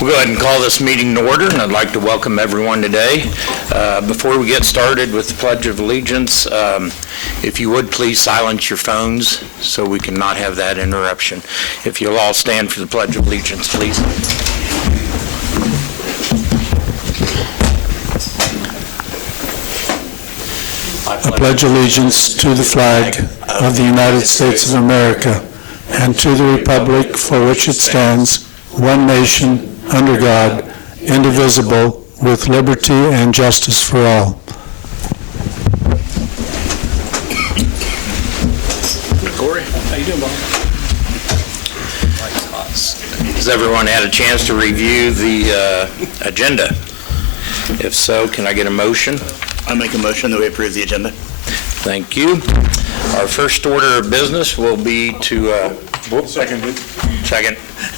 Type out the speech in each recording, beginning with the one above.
We'll go ahead and call this meeting to order, and I'd like to welcome everyone today. Before we get started with the Pledge of Allegiance, if you would please silence your phones so we can not have that interruption. If you'll all stand for the Pledge of Allegiance, please. I pledge allegiance to the flag of the United States of America and to the republic for which it stands, one nation, under God, indivisible, with liberty and justice for all. Corey, how you doing, Bob? Has everyone had a chance to review the agenda? If so, can I get a motion? I make a motion that we approve the agenda. Thank you. Our first order of business will be to... Second,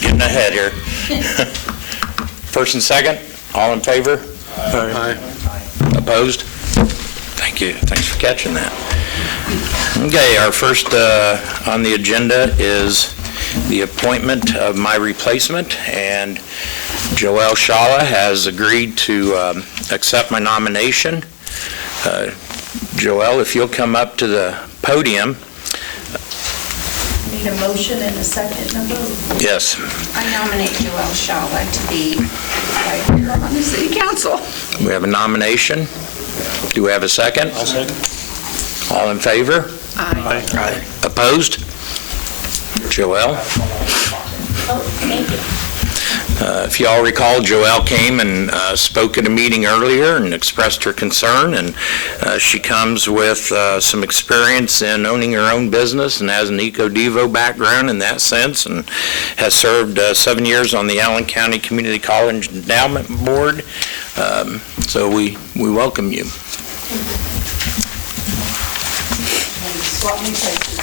getting ahead here. First and second, all in favor? Aye. Opposed? Thank you. Thanks for catching that. Okay, our first on the agenda is the appointment of my replacement, and Iola has agreed to accept my nomination. Joelle, if you'll come up to the podium. Need a motion and a second and a vote. Yes. I nominate Iola to be right here on the city council. We have a nomination. Do we have a second? I'll second. All in favor? Aye. Opposed? Joelle? Oh, thank you. If you all recall, Joelle came and spoke at a meeting earlier and expressed her concern, and she comes with some experience in owning her own business and has an Eco-Devo background in that sense, and has served 7 years on the Allen County Community College Endowment Board. So we welcome you. Swap me places.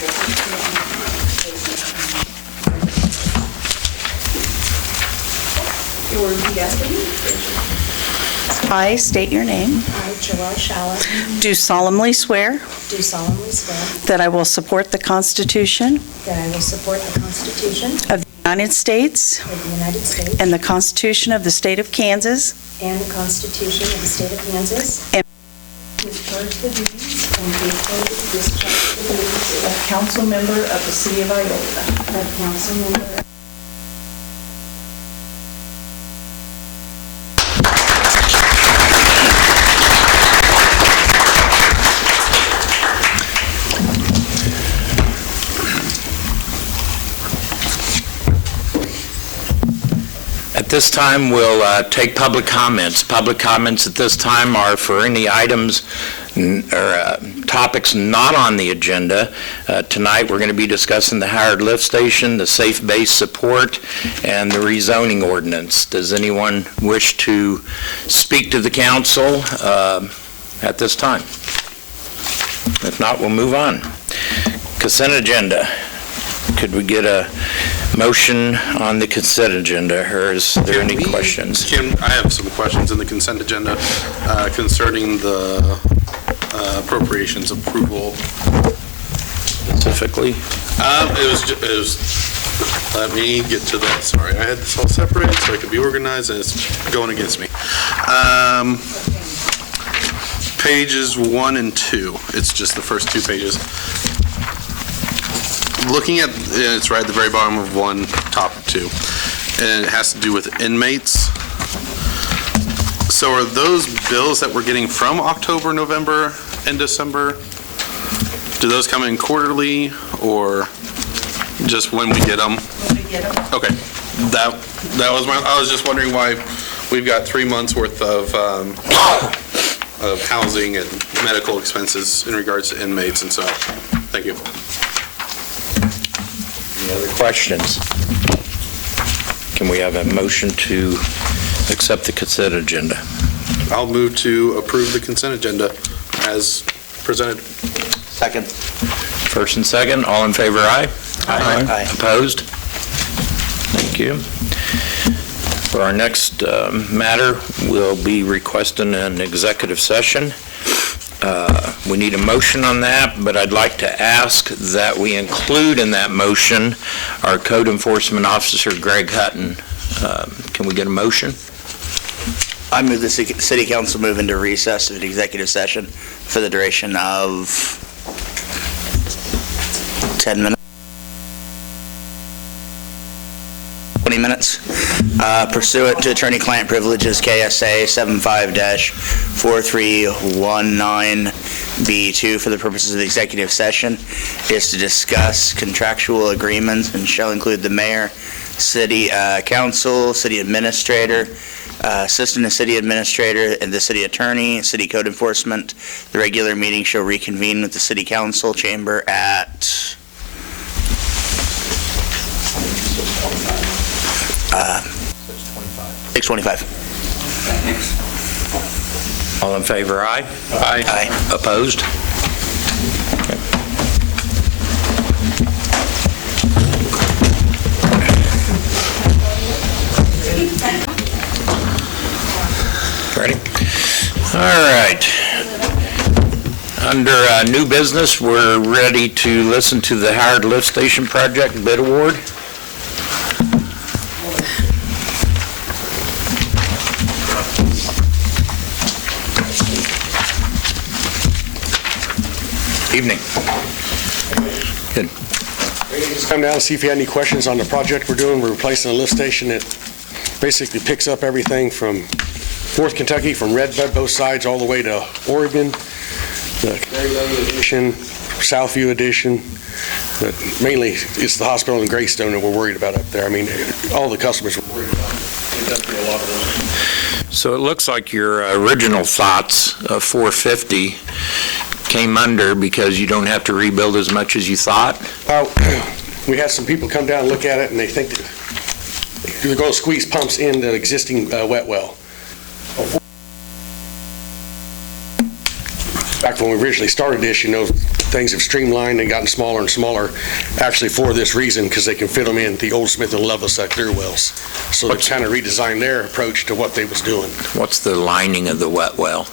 I state your name. I, Iola, Do solemnly swear do solemnly swear that I will support the Constitution that I will support the Constitution of the United States of the United States and the Constitution of the State of Kansas, and the Constitution of the State of Kansas, and discharge the duties and faithfully discharge the duties of council member of the city of Iola. of council member. At this time, we'll take public comments. Public comments at this time are for any items or topics not on the agenda. Tonight, we're going to be discussing the Howard Lift Station, the Safe Base Support, and the Rezoning Ordinance. Does anyone wish to speak to the council at this time? If not, we'll move on. Consent agenda. Could we get a motion on the consent agenda, or is there any questions? I have some questions in the consent agenda concerning the appropriations approval. Specifically? It was, let me get to that, sorry. I had this all separated so I could be organized, and it's going against me. Pages 1 and 2, it's just the first 2 pages. Looking at, it's right at the very bottom of 1, top of 2, and it has to do with inmates. So are those bills that we're getting from October, November, and December, do those come in quarterly or just when we get them? When we get them. Okay, that was I was just wondering why we've got 3 months worth of housing and medical expenses in regards to inmates and such. Thank you. Any other questions? Can we have a motion to accept the consent agenda? I'll move to approve the consent agenda as presented. Second. First and second, all in favor, aye? Aye. Opposed? Thank you. For our next matter, we'll be requesting an executive session. We need a motion on that, but I'd like to ask that we include in that motion our Code Enforcement Officer, Greg Hutton, Can we get a motion? I move the city council move into recess of an executive session for the duration of 10 minutes. 20 minutes, pursuant to attorney-client privileges, KSA 75-4319B2, for the purposes of the executive session, is to discuss contractual agreements and shall include the mayor, city council, city administrator, assistant city administrator, and the city attorney, city code enforcement. The regular meeting shall reconvene with the city council chamber at 6:25. All in favor, aye? Aye. Opposed? Ready? All right. Under new business, we're ready to listen to the Howard Lift Station Project bid award. Evening. Good. Just come down and see if you had any questions on the project we're doing. We're replacing a lift station that basically picks up everything from North Kentucky, from Red Bud, both sides, all the way to Oregon, the Cary Addition, Southview Addition. But mainly, it's the hospital in Greystone that we're worried about up there. I mean, all the customers we're worried about. It does be a lot of work. So it looks like your original thoughts of 450 came under because you don't have to rebuild as much as you thought? We had some people come down and look at it, and they think that they're going to squeeze pumps in the existing wet well. Back when we originally started this, things have streamlined and gotten smaller and smaller, actually for this reason, because they can fit them in the old Smith & Loveless clear wells. So they kind of redesigned their approach to what they was doing. What's the lining of the wet well?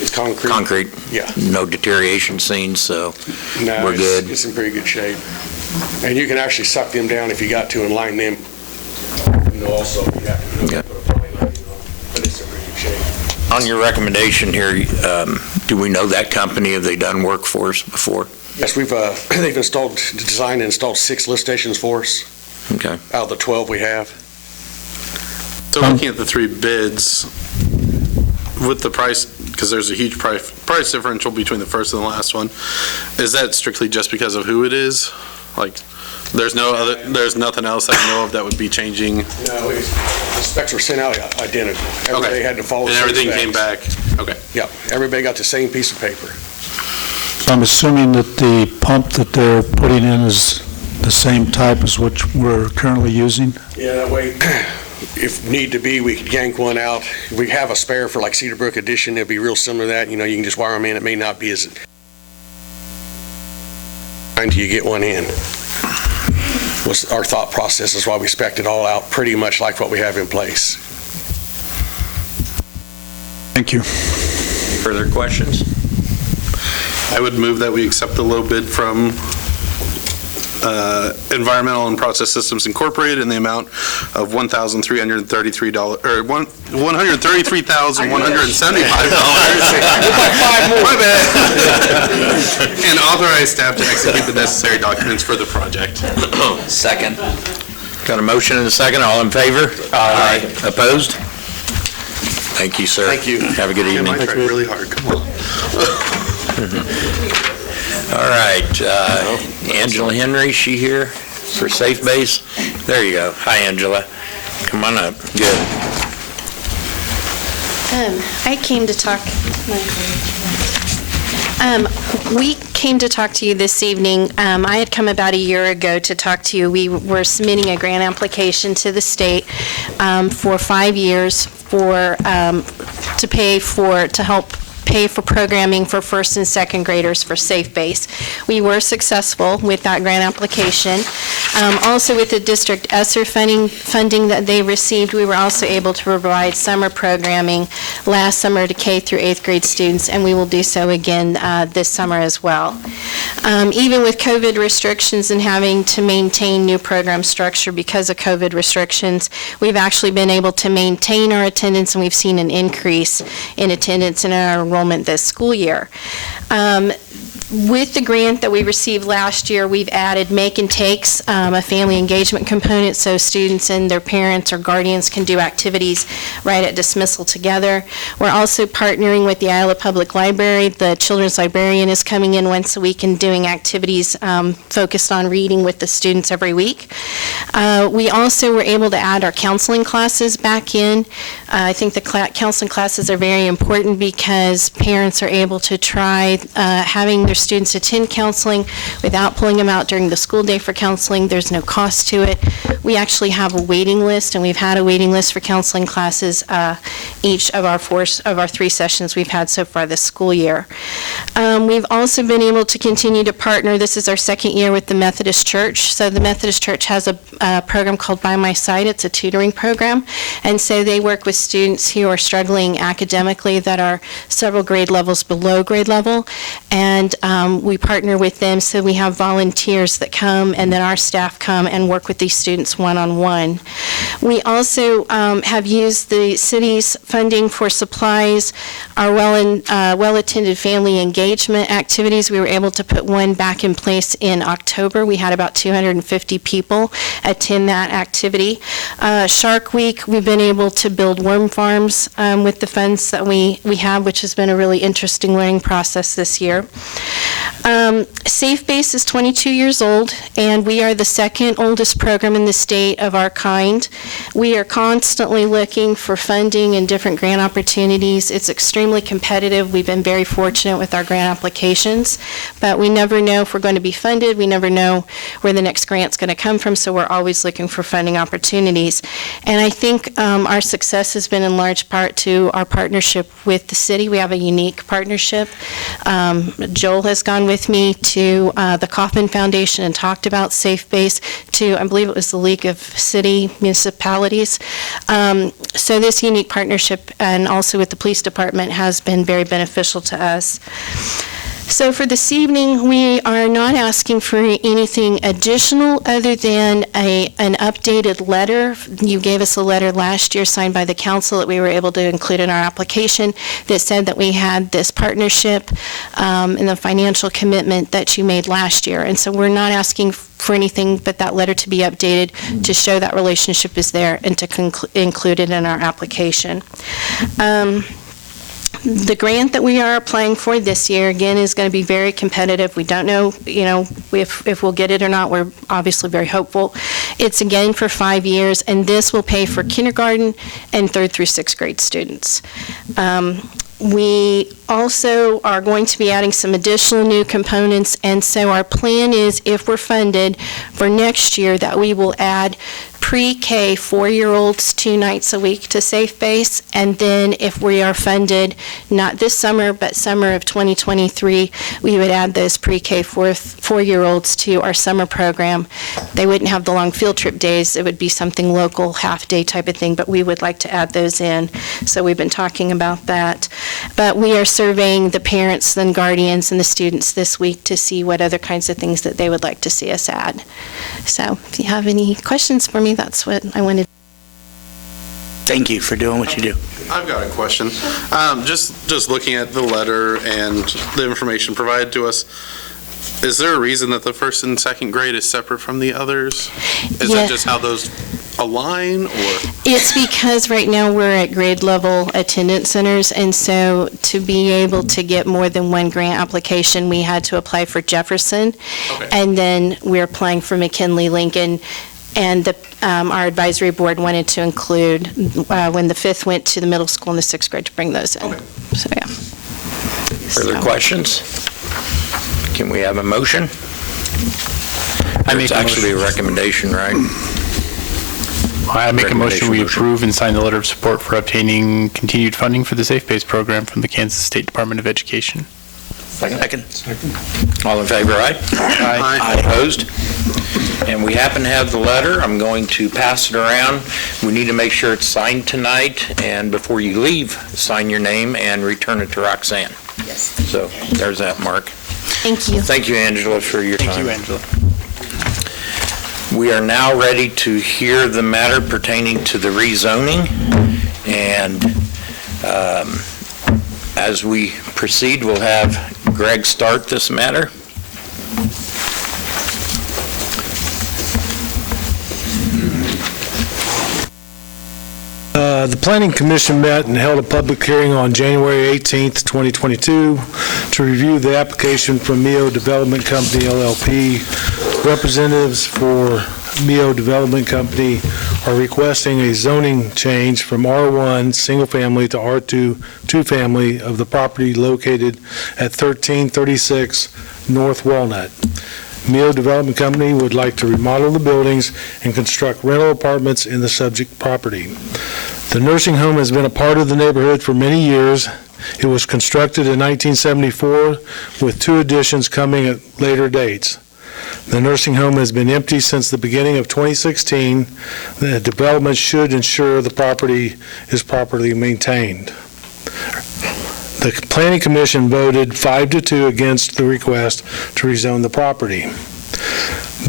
It's concrete. Concrete? Yeah. No deterioration seen, so No, we're good? It's in pretty good shape. And you can actually suck them down if you got to and line them, also if you have to. Okay. Put a polyline on, but it's in pretty good shape. On your recommendation here, do we know that company? Have they done work for us before? Yes, they've designed and installed 6 lift stations for us Okay. out of the 12 we have. So looking at the 3 bids, with the price, because there's a huge price differential between the first and the last one, is that strictly just because of who it is? Like, there's nothing else that I know of that would be changing? No, the specs were sent out identical. Everybody had to follow the And same everything specs. came back? Okay. Yeah, everybody got the same piece of paper. So I'm assuming that the pump that they're putting in is the same type as what we're currently using? Yeah, that way, if need to be, we could yank one out. We have a spare for like Cedar Brook Edition. It'd be real similar to that. You can just wire them in. It may not be as until you get one in. Was our thought process is why we spec'd it all out pretty much like what we have in place. Thank you. Further questions? I would move that we accept the low bid from Environmental and Process Systems Incorporated in the amount of $1,333, or $133,175. My bad. And authorize staff to execute the necessary documents for the project. Second. Got a motion and a second. All in favor? Aye. Opposed? Thank you, sir. Thank you. Have a good evening. I tried really hard, come on. All right, Angela Henry, she here for Safe Base? There you go. Hi, Angela. Come on up. Good. I came to talk. We came to talk to you this evening. I had come about a year ago to talk to you. We were submitting a grant application to the state for 5 years to help pay for programming for first and second graders for Safe Base. We were successful with that grant application. Also with the district ESSER funding that they received, we were also able to provide summer programming last summer to K through 8th grade students, and we will do so again this summer as well. Even with COVID restrictions and having to maintain new program structure because of COVID restrictions, we've actually been able to maintain our attendance, and we've seen an increase in attendance in our enrollment this school year. With the grant that we received last year, we've added Make and Takes, a family engagement component, so students and their parents or guardians can do activities right at dismissal together. We're also partnering with the Iola Public Library. The children's librarian is coming in once a week and doing activities focused on reading with the students every week. We also were able to add our counseling classes back in. I think the counseling classes are very important because parents are able to try having their students attend counseling without pulling them out during the school day for counseling. There's no cost to it. We actually have a waiting list, and we've had a waiting list for counseling classes each of our 3 sessions we've had so far this school year. We've also been able to continue to partner. This is our second year with the Methodist Church. So the Methodist Church has a program called By My Side. It's a tutoring program, and so they work with students who are struggling academically that are several grade levels below grade level, and we partner with them, so we have volunteers that come, and then our staff come and work with these students one-on-one. We also have used the city's funding for supplies, our well-attended family engagement activities. We were able to put one back in place in October. We had about 250 people attend that activity. Shark Week, we've been able to build worm farms with the funds that we have, which has been a really interesting learning process this year. Safe Base is 22 years old, and we are the second oldest program in the state of our kind. We are constantly looking for funding and different grant opportunities. It's extremely competitive. We've been very fortunate with our grant applications, but we never know if we're going to be funded. We never know where the next grant's going to come from, so we're always looking for funding opportunities. And I think our success has been in large part to our partnership with the city. We have a unique partnership. Joel has gone with me to the Kauffman Foundation and talked about Safe Base to, I believe it was the League of City Municipalities. So this unique partnership, and also with the police department, has been very beneficial to us. So for this evening, we are not asking for anything additional other than an updated letter. You gave us a letter last year signed by the council that we were able to include in our application that said that we had this partnership and the financial commitment that you made last year. And so we're not asking for anything but that letter to be updated to show that relationship is there and to include it in our application. The grant that we are applying for this year, again, is going to be very competitive. We don't know, if we'll get it or not. We're obviously very hopeful. It's again for 5 years, and this will pay for kindergarten and 3rd through 6th grade students. We also are going to be adding some additional new components, and so our plan is, if we're funded for next year, that we will add pre-K 4-year-olds 2 nights a week to Safe Base, and then if we are funded, not this summer, but summer of 2023, we would add those pre-K 4-year-olds to our summer program. They wouldn't have the long field trip days. It would be something local, half-day type of thing, but we would like to add those in. So we've been talking about that. But we are surveying the parents and guardians and the students this week to see what other kinds of things that they would like to see us add. So if you have any questions for me, that's what I wanted. Thank you for doing what you do. I've got a question. Just looking at the letter and the information provided to us, is there a reason that the 1st and 2nd grade is separate from the others? Is that just how those align, or? It's because right now we're at grade level attendance centers, and so to be able to get more than one grant application, we had to apply for Jefferson. Okay. And then we're applying for McKinley, Lincoln, and our advisory board wanted to include when the 5th went to the middle school and the 6th grade to bring those in. Okay. So, yeah. Further questions? Can we have a motion? It's actually a recommendation, right? I make a motion we recommendation. approve and sign the letter of support for obtaining continued funding for the Safe Base program from the Kansas State Department of Education. Second. All in favor, aye? Aye. Opposed? And we happen to have the letter. I'm going to pass it around. We need to make sure it's signed tonight, and before you leave, sign your name and return it to Roxanne. Yes. So there's that, Mark. Thank you. Thank you, Angela, for your time. Thank you, Angela. We are now ready to hear the matter pertaining to the rezoning, and as we proceed, we'll have Greg start this matter. The Planning Commission met and held a public hearing on January 18th, 2022, to review the application from Mio Development Company LLP. Representatives for Mio Development Company are requesting a zoning change from R1 single family to R2 two family of the property located at 1336 North Walnut. Mio Development Company would like to remodel the buildings and construct rental apartments in the subject property. The nursing home has been a part of the neighborhood for many years. It was constructed in 1974 with two additions coming at later dates. The nursing home has been empty since the beginning of 2016. The development should ensure the property is properly maintained. The Planning Commission voted 5-2 against the request to rezone the property.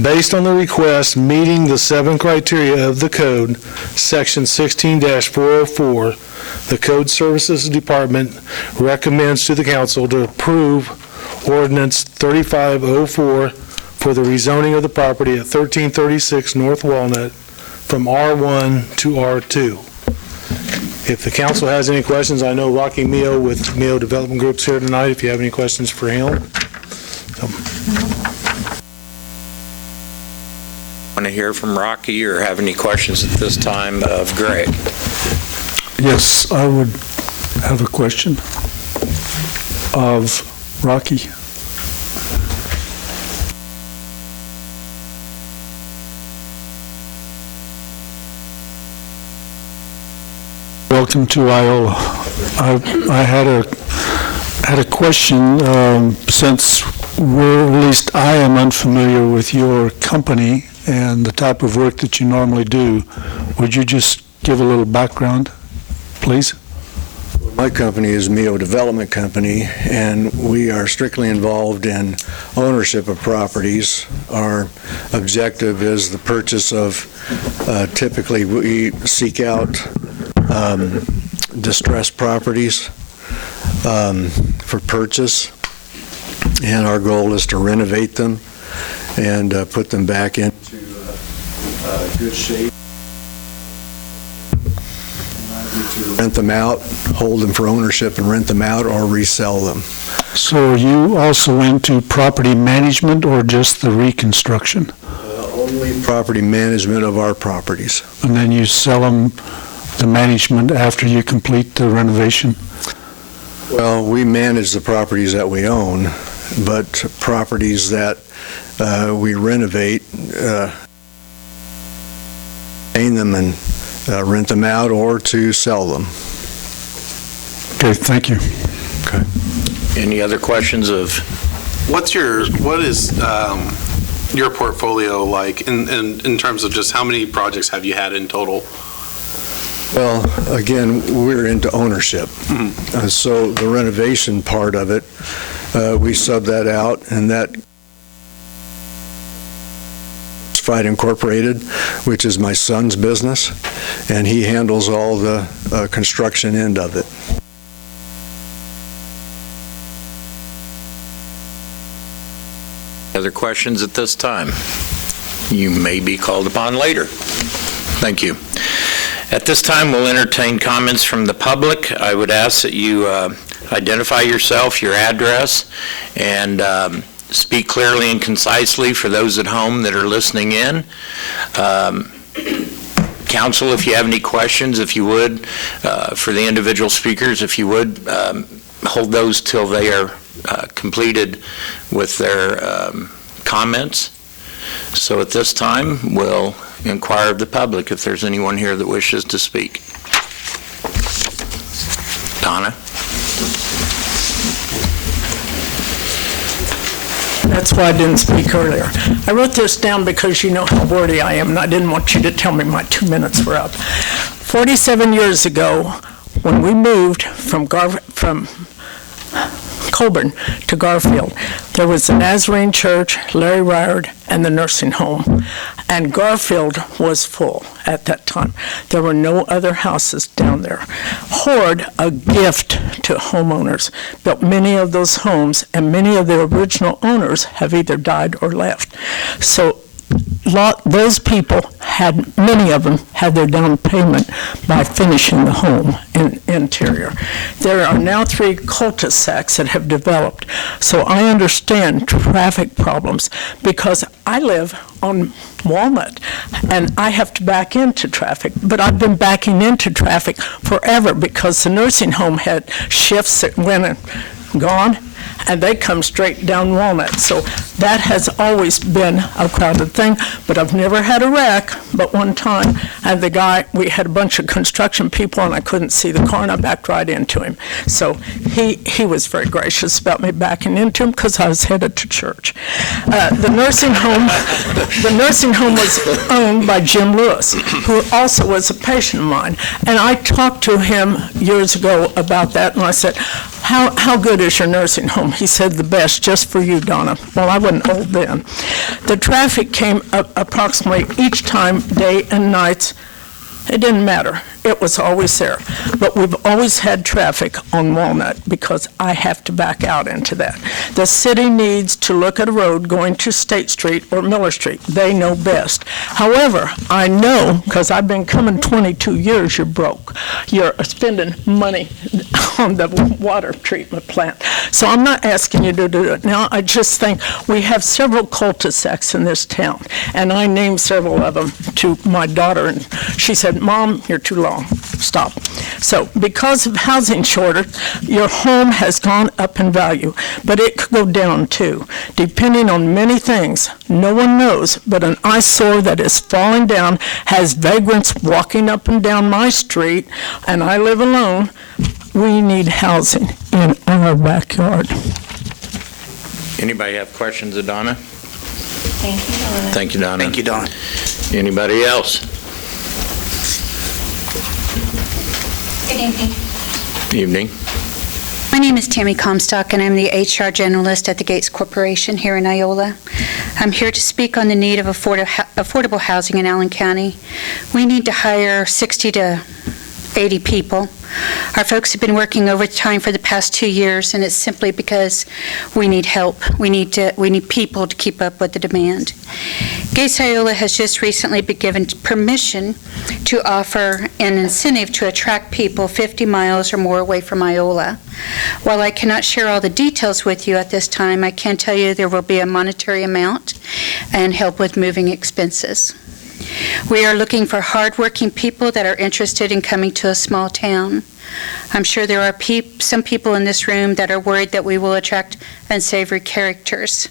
Based on the request meeting the 7 criteria of the code, section 16-404, the Code Services Department recommends to the council to approve ordinance 3504 for the rezoning of the property at 1336 North Walnut from R1 to R2. If the council has any questions, I know Rocky Mio with Mio Development Group's here tonight, if you have any questions for him. Want to hear from Rocky or have any questions at this time of Greg? Yes, I would have a question of Rocky. Welcome to Iola. I had a question, since at least I am unfamiliar with your company and the type of work that you normally do. Would you just give a little background, please? My company is Mio Development Company, and we are strictly involved in ownership of properties. Our objective is the purchase of, typically we seek out distressed properties for purchase, and our goal is to renovate them and put them back into good shape. Rent them out, hold them for ownership and rent them out, or resell them. So are you also into property management or just the reconstruction? Only property management of our properties. And then you sell them, the management, after you complete the renovation? Well, we manage the properties that we own, but properties that we renovate, maintain them and rent them out or to sell them. Okay, thank you. Okay. Any other questions of? What is your portfolio like in terms of just how many projects have you had in total? Well, again, we're into ownership. Mm-hmm. So the renovation part of it, we sub that out, and that Fight Incorporated, which is my son's business, and he handles all the construction end of it. Other questions at this time? You may be called upon later. Thank you. At this time, we'll entertain comments from the public. I would ask that you identify yourself, your address, and speak clearly and concisely for those at home that are listening in. Council, if you have any questions, if you would, for the individual speakers, if you would, hold those till they are completed with their comments. So at this time, we'll inquire of the public if there's anyone here that wishes to speak. Donna? That's why I didn't speak earlier. I wrote this down because you know how wordy I am, and I didn't want you to tell me my 2 minutes were up. 47 years ago, when we moved from Colburn to Garfield, there was the Nazarene Church, Larry Ryard, and the nursing home. And Garfield was full at that time. There were no other houses down there. Horde, a gift to homeowners, built many of those homes, and many of the original owners have either died or left. So those people had, many of them had their down payment by finishing the home interior. There are now 3 cul-de-sacs that have developed. So I understand traffic problems because I live on Walnut and I have to back into traffic, but I've been backing into traffic forever because the nursing home had shifts that went and gone, and they come straight down Walnut. So that has always been a crowded thing, but I've never had a wreck. But one time, and the guy, we had a bunch of construction people, and I couldn't see the car, and I backed right into him. So he was very gracious about me backing into him because I was headed to church. The nursing home was owned by Jim Lewis, who also was a patient of mine. And I talked to him years ago about that, and I said, how good is your nursing home? He said, the best, just for you, Donna. Well, I wasn't old then. The traffic came up approximately each time, day and nights. It didn't matter. It was always there. But we've always had traffic on Walnut because I have to back out into that. The city needs to look at a road going to State Street or Miller Street. They know best. However, I know, because I've been coming 22 years, you're broke. You're spending money on the water treatment plant. So I'm not asking you to do it now. I just think we have several cul-de-sacs in this town, and I named several of them to my daughter, and she said, Mom, you're too long. Stop. So because of housing shortage, your home has gone up in value, but it could go down too, depending on many things. No one knows, but an eyesore that is falling down has vagrants walking up and down my street, and I live alone. We need housing in our backyard. Anybody have questions of Donna? Thank you, Donna. Thank you, Donna. Thank you, Don. Anybody else? Good evening. Evening. My name is Tammy Comstock, and I'm the HR Generalist at the Gates Corporation here in Iola. I'm here to speak on the need of affordable housing in Allen County. We need to hire 60 to 80 people. Our folks have been working overtime for the past 2 years, and it's simply because we need help. We need people to keep up with the demand. Gates Iola has just recently been given permission to offer an incentive to attract people 50 miles or more away from Iola. While I cannot share all the details with you at this time, I can tell you there will be a monetary amount and help with moving expenses. We are looking for hardworking people that are interested in coming to a small town. I'm sure there are some people in this room that are worried that we will attract unsavory characters.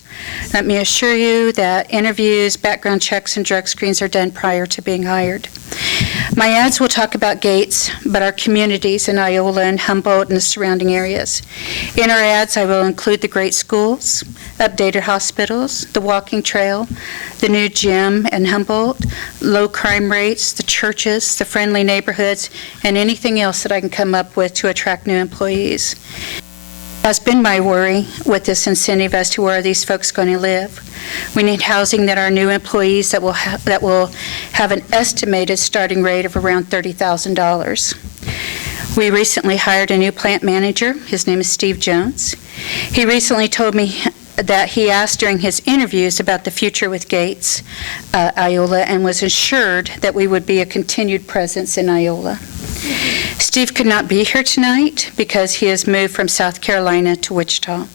Let me assure you that interviews, background checks, and drug screens are done prior to being hired. My ads will talk about Gates, but our communities in Iola and Humboldt and the surrounding areas. In our ads, I will include the great schools, updated hospitals, the walking trail, the new gym in Humboldt, low crime rates, the churches, the friendly neighborhoods, and anything else that I can come up with to attract new employees. That's been my worry with this incentive as to where are these folks going to live. We need housing that our new employees that will have an estimated starting rate of around $30,000. We recently hired a new plant manager. His name is Steve Jones. He recently told me that he asked during his interviews about the future with Gates Iola and was assured that we would be a continued presence in Iola. Steve could not be here tonight because he has moved from South Carolina to Wichita.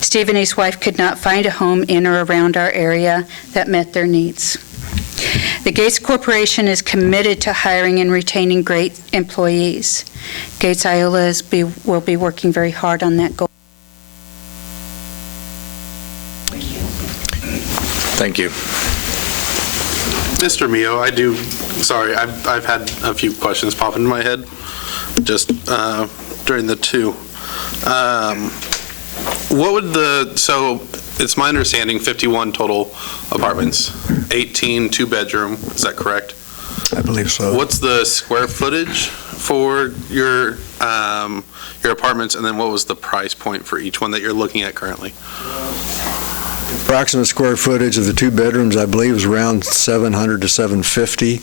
Steve and his wife could not find a home in or around our area that met their needs. The Gates Corporation is committed to hiring and retaining great employees. Gates Iola will be working very hard on that goal. Thank you. Mr. Mio, I've had a few questions pop into my head just during the two. So it's my understanding 51 total apartments, 18 two-bedroom, is that correct? I believe so. What's the square footage for your apartments, and then what was the price point for each one that you're looking at currently? Approximate square footage of the two bedrooms, I believe, is around 700 to 750.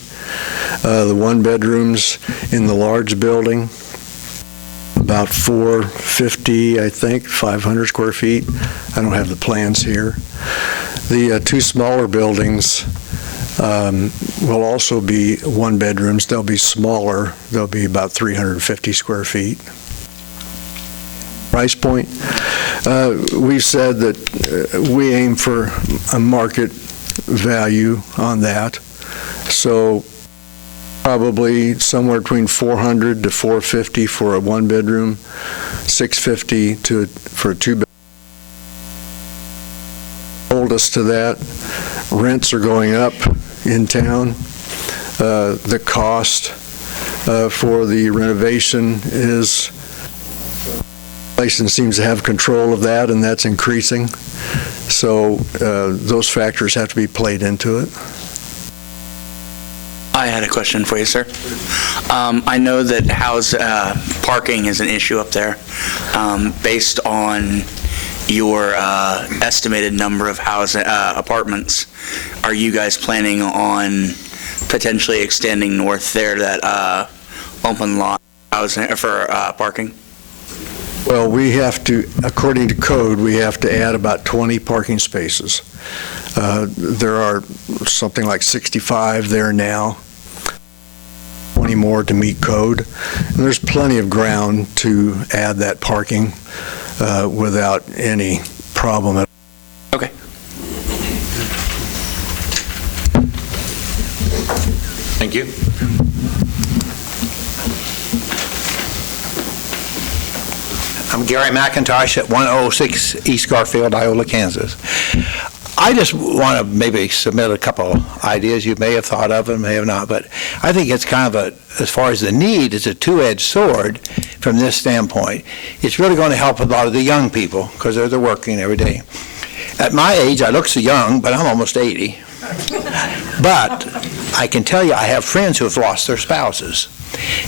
The one bedrooms in the large building, about 450, I think, 500 square feet. I don't have the plans here. The two smaller buildings will also be one bedrooms. They'll be smaller. They'll be about 350 square feet. Price point, we've said that we aim for a market value on that. So probably somewhere between 400 to 450 for a one bedroom, 650 for a two bedroom. Hold us to that. Rents are going up in town. The cost for the renovation is, license seems to have control of that, and that's increasing. So those factors have to be played into it. I had a question for you, sir. I know that parking is an issue up there. Based on your estimated number of apartments, are you guys planning on potentially extending north there to that open lot housing for parking? Well, we have to, according to code, we have to add about 20 parking spaces. There are something like 65 there now, 20 more to meet code. And there's plenty of ground to add that parking without any problem at all. Okay. Thank you. I'm Gary McIntosh at 106 East Garfield, Iola, Kansas. I just want to maybe submit a couple ideas you may have thought of and may have not, but I think it's kind of as far as the need, it's a two-edged sword from this standpoint. It's really going to help a lot of the young people because they're working every day. At my age, I look so young, but I'm almost 80. But I can tell you I have friends who have lost their spouses.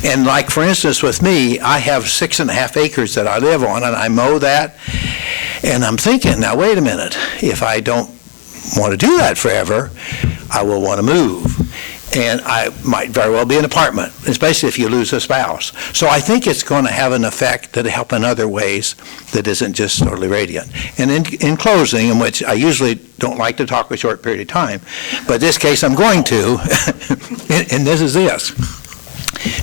And like, for instance, with me, I have 6.5 acres that I live on, and I mow that. And I'm thinking, now, wait a minute. If I don't want to do that forever, I will want to move. And I might very well be an apartment, especially if you lose a spouse. So I think it's going to have an effect that'll help in other ways that isn't just totally radiant. And in closing, in which I usually don't like to talk a short period of time, but in this case I'm going to, and this is this.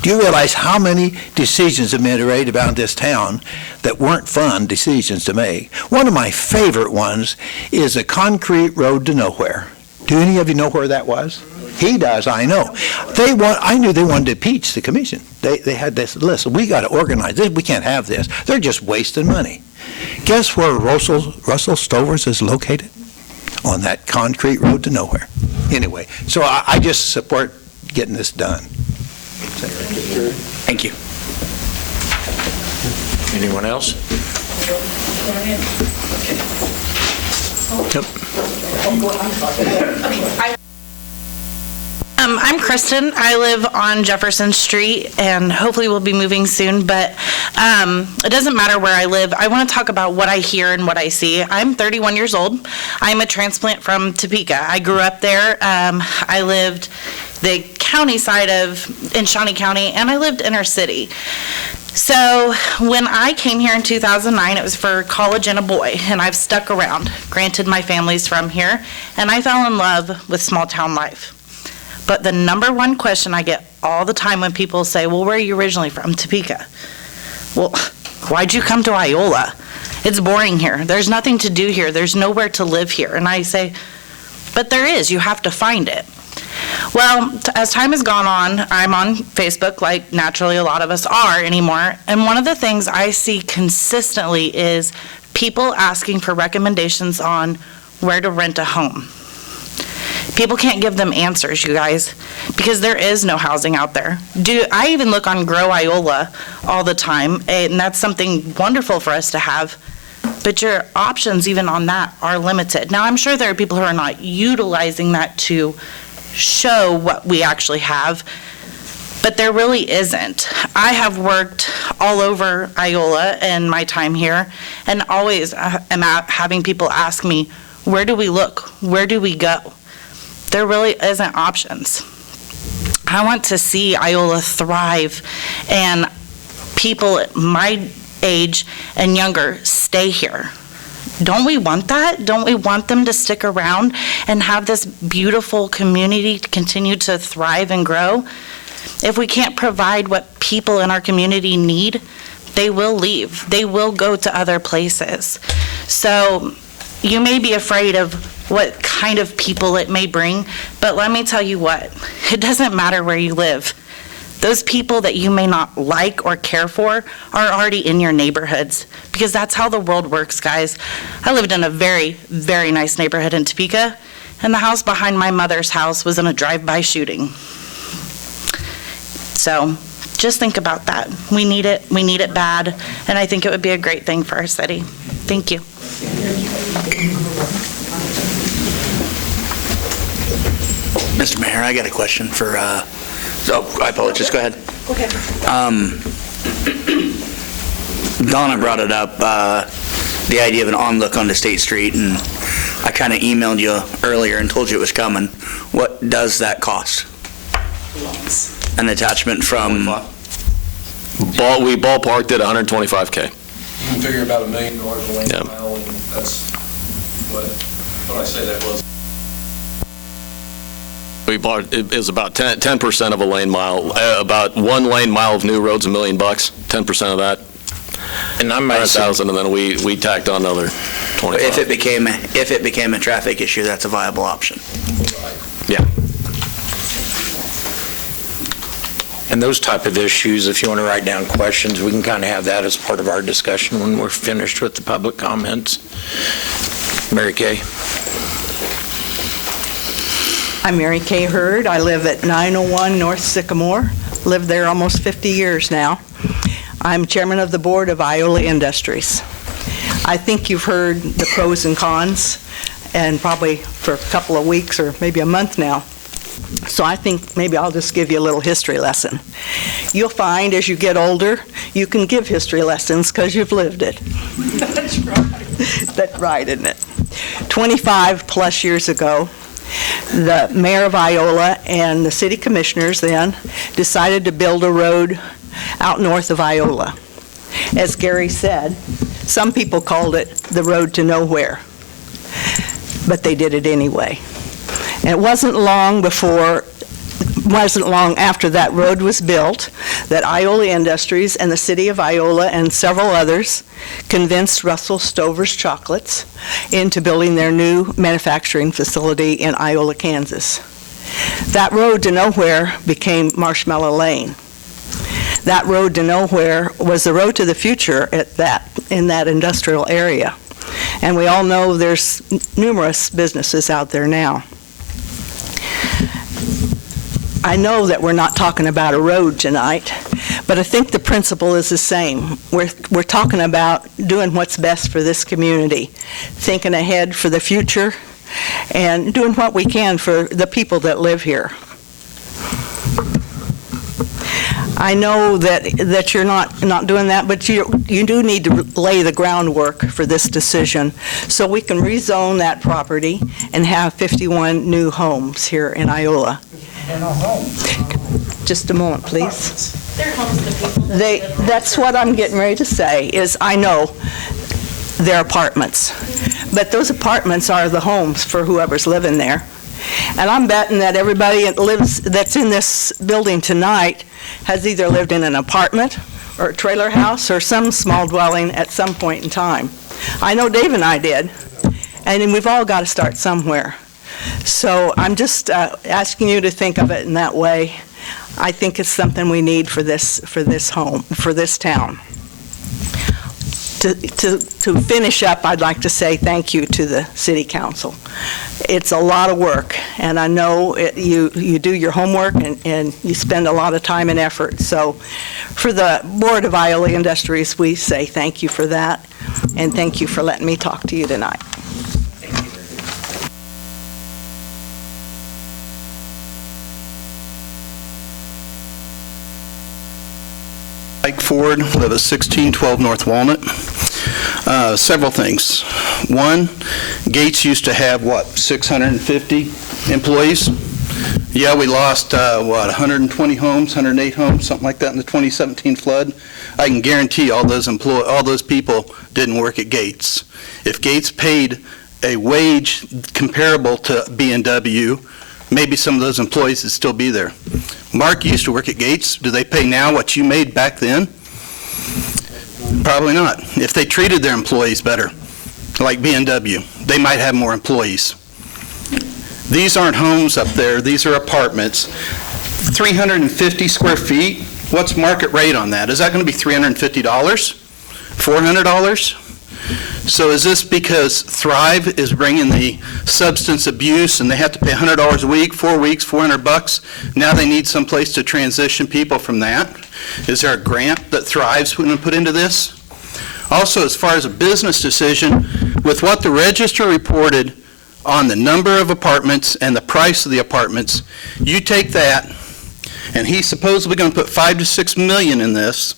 Do you realize how many decisions have been made about this town that weren't fun decisions to make? One of my favorite ones is a concrete road to nowhere. Do any of you know where that was? He does, I know. I knew they wanted to impeach the commission. They had this list. We got to organize this. We can't have this. They're just wasting money. Guess where Russell Stovers is located? On that concrete road to nowhere. Anyway, so I just support getting this done. Thank you. Anyone else? Yep. I'm Kristen. I live on Jefferson Street, and hopefully we'll be moving soon, but it doesn't matter where I live. I want to talk about what I hear and what I see. I'm 31 years old. I'm a transplant from Topeka. I grew up there. I lived the county side in Shawnee County, and I lived inner city. So when I came here in 2009, it was for college and a boy, and I've stuck around. Granted, my family's from here, and I fell in love with small town life. But the number one question I get all the time when people say, well, where are you originally from? Topeka. Well, why'd you come to Iola? It's boring here. There's nothing to do here. There's nowhere to live here. And I say, but there is. You have to find it. Well, as time has gone on, I'm on Facebook, like naturally a lot of us are anymore, and one of the things I see consistently is people asking for recommendations on where to rent a home. People can't give them answers, you guys, because there is no housing out there. I even look on Grow Iola all the time, and that's something wonderful for us to have, but your options even on that are limited. Now, I'm sure there are people who are not utilizing that to show what we actually have, but there really isn't. I have worked all over Iola in my time here, and always am having people ask me, where do we look? Where do we go? There really isn't options. I want to see Iola thrive and people my age and younger stay here. Don't we want that? Don't we want them to stick around and have this beautiful community to continue to thrive and grow? If we can't provide what people in our community need, they will leave. They will go to other places. So you may be afraid of what kind of people it may bring, but let me tell you what, it doesn't matter where you live. Those people that you may not like or care for are already in your neighborhoods, because that's how the world works, guys. I lived in a very, very nice neighborhood in Topeka, and the house behind my mother's house was in a drive-by shooting. So just think about that. We need it bad, and I think it would be a great thing for our city. Thank you. Mr. Mayor, I got a question for, I apologize, go ahead. Okay. Donna brought it up, the idea of an on-look onto State Street, and I kind of emailed you earlier and told you it was coming. What does that cost? An attachment from? We ballparked it $125K. You can figure about $1 million a lane Yeah. mile, and that's what I say that was. It was about 10% of a lane mile, about 1 lane mile of new roads, $1 million, 10% of that. And I might say, 100,000, and then we tacked on another 25. If it became a traffic issue, that's a viable option. Yeah. and those type of issues, if you want to write down questions, we can kind of have that as part of our discussion when we're finished with the public comments. Mary Kay. I'm Mary Kay Hurd. I live at 901 North Sycamore. Lived there almost 50 years now. I'm chairman of the board of Iola Industries. I think you've heard the pros and cons, and probably for a couple of weeks or maybe a month now. So I think maybe I'll just give you a little history lesson. You'll find as you get older, you can give history lessons because you've lived it. That's right. That's right, isn't it? 25 plus years ago, the mayor of Iola and the city commissioners then decided to build a road out north of Iola. As Gary said, some people called it the road to nowhere, but they did it anyway. And it wasn't long after that road was built that Iola Industries and the city of Iola and several others convinced Russell Stover's Chocolates into building their new manufacturing facility in Iola, Kansas. That road to nowhere became Marshmallow Lane. That road to nowhere was the road to the future in that industrial area. And we all know there's numerous businesses out there now. I know that we're not talking about a road tonight, but I think the principle is the same. We're talking about doing what's best for this community, thinking ahead for the future, and doing what we can for the people that live here. I know that you're not doing that, but you do need to lay the groundwork for this decision so we can rezone that property and have 51 new homes here in Iola. Just a moment, please. They're homes to people that live That's what I'm getting ready to say, is I know they're apartments, but those apartments are the homes for whoever's living there. And I'm betting that everybody that's in this building tonight has either lived in an apartment or a trailer house or some small dwelling at some point in time. I know Dave and I did, and we've all got to start somewhere. So I'm just asking you to think of it in that way. I think it's something we need for this town. To finish up, I'd like to say thank you to the city council. It's a lot of work, and I know you do your homework and you spend a lot of time and effort. So for the board of Iola Industries, we say thank you for that, and thank you for letting me talk to you tonight. Mike Ford, live at 1612 North Walnut. Several things. One, Gates used to have, 650 employees? Yeah, we lost, 120 homes, 108 homes, something like that in the 2017 flood. I can guarantee all those people didn't work at Gates. If Gates paid a wage comparable to B&W, maybe some of those employees would still be there. Mark used to work at Gates. Do they pay now what you made back then? Probably not. If they treated their employees better, like B&W, they might have more employees. These aren't homes up there. These are apartments. 350 square feet, what's market rate on that? Is that going to be $350? $400? So is this because Thrive is bringing the substance abuse and they have to pay $100 a week, 4 weeks, $400? Now they need some place to transition people from that? Is there a grant that Thrive's going to put into this? Also, as far as a business decision, with what the register reported on the number of apartments and the price of the apartments, you take that, and he's supposedly going to put $5 to $6 million in this.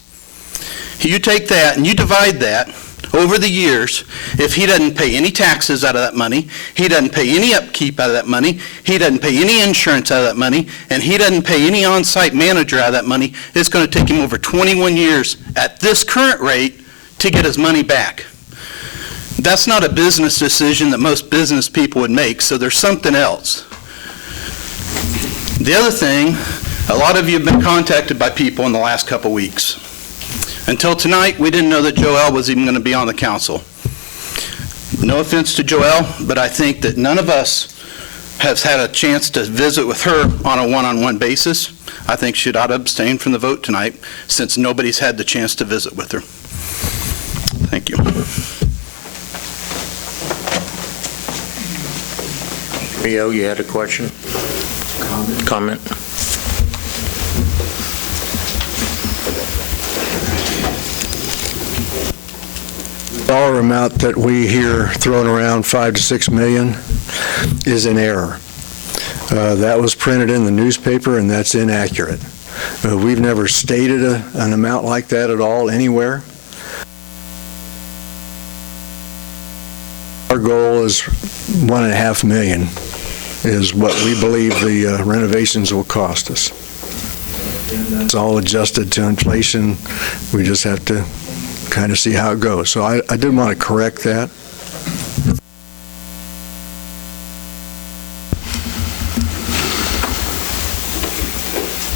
You take that and you divide that over the years. If he doesn't pay any taxes out of that money, he doesn't pay any upkeep out of that money, he doesn't pay any insurance out of that money, and he doesn't pay any on-site manager out of that money, it's going to take him over 21 years at this current rate to get his money back. That's not a business decision that most business people would make, so there's something else. The other thing, a lot of you have been contacted by people in the last couple weeks. Until tonight, we didn't know that Joelle was even going to be on the council. No offense to Joelle, but I think that none of us has had a chance to visit with her on a one-on-one basis. I think she ought to abstain from the vote tonight since nobody's had the chance to visit with her. Thank you. Rio, you had a question? Comment? Dollar amount that we hear thrown around, $5 to $6 million, is in error. That was printed in the newspaper, and that's inaccurate. We've never stated an amount like that at all anywhere. Our goal is $1.5 million is what we believe the renovations will cost us. It's all adjusted to inflation. We just have to kind of see how it goes. So I did want to correct that.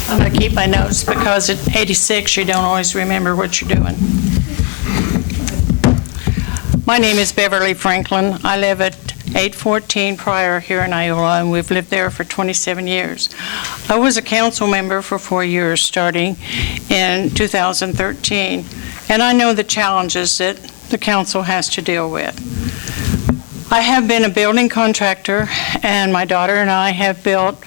I'm going to keep my notes because at 86 you don't always remember what you're doing. My name is Beverly Franklin. I live at 814 Pryor here in Iola, and we've lived there for 27 years. I was a council member for 4 years starting in 2013, and I know the challenges that the council has to deal with. I have been a building contractor, and my daughter and I have built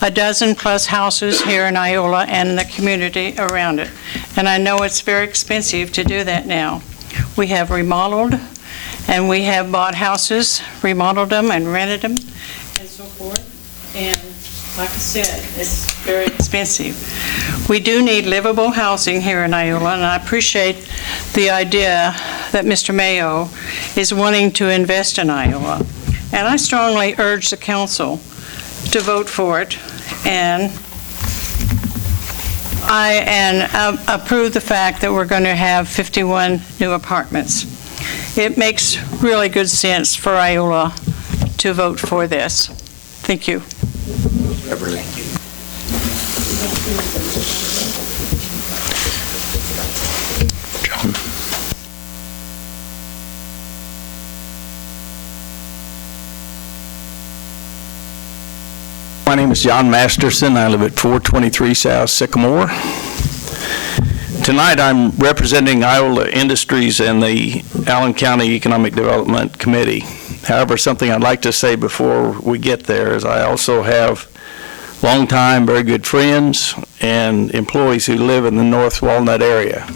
a dozen plus houses here in Iola and the community around it, and I know it's very expensive to do that now. We have remodeled, and we have bought houses, remodeled them and rented them, and so forth. And like I said, it's very expensive. We do need livable housing here in Iola, and I appreciate the idea that Mr. Mayo is wanting to invest in Iola. And I strongly urge the council to vote for it, and approve the fact that we're going to have 51 new apartments. It makes really good sense for Iola to vote for this. Thank you. Beverly. John. My name is John Masterson. I live at 423 South Sycamore. Tonight, I'm representing Iola Industries and the Allen County Economic Development Committee. However, something I'd like to say before we get there is I also have longtime, very good friends and employees who live in the North Walnut area.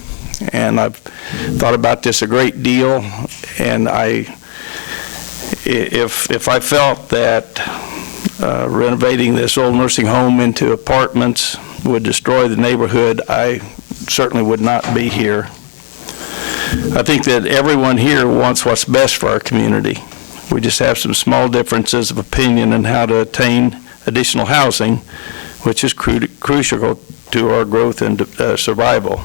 And I've thought about this a great deal, and if I felt that renovating this old nursing home into apartments would destroy the neighborhood, I certainly would not be here. I think that everyone here wants what's best for our community. We just have some small differences of opinion on how to attain additional housing, which is crucial to our growth and survival.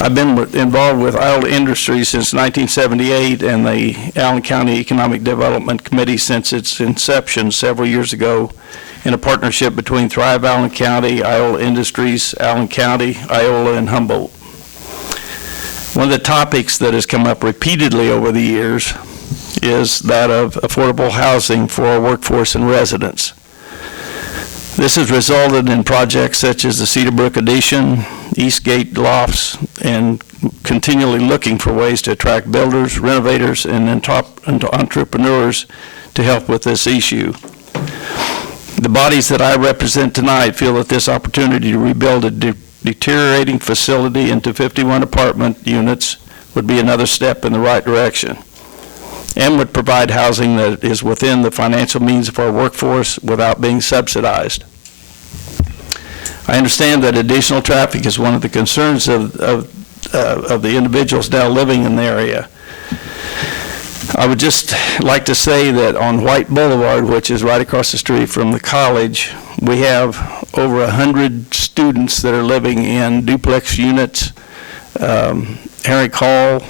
I've been involved with Iola Industries since 1978 and the Allen County Economic Development Committee since its inception several years ago in a partnership between Thrive Allen County, Iola Industries, Allen County, Iola, and Humboldt. One of the topics that has come up repeatedly over the years is that of affordable housing for our workforce and residents. This has resulted in projects such as the Cedar Brook Addition, Eastgate Lofts, and continually looking for ways to attract builders, renovators, and entrepreneurs to help with this issue. The bodies that I represent tonight feel that this opportunity to rebuild a deteriorating facility into 51 apartment units would be another step in the right direction and would provide housing that is within the financial means of our workforce without being subsidized. I understand that additional traffic is one of the concerns of the individuals now living in the area. I would just like to say that on White Boulevard, which is right across the street from the college, we have over 100 students that are living in duplex units, Herrick Hall,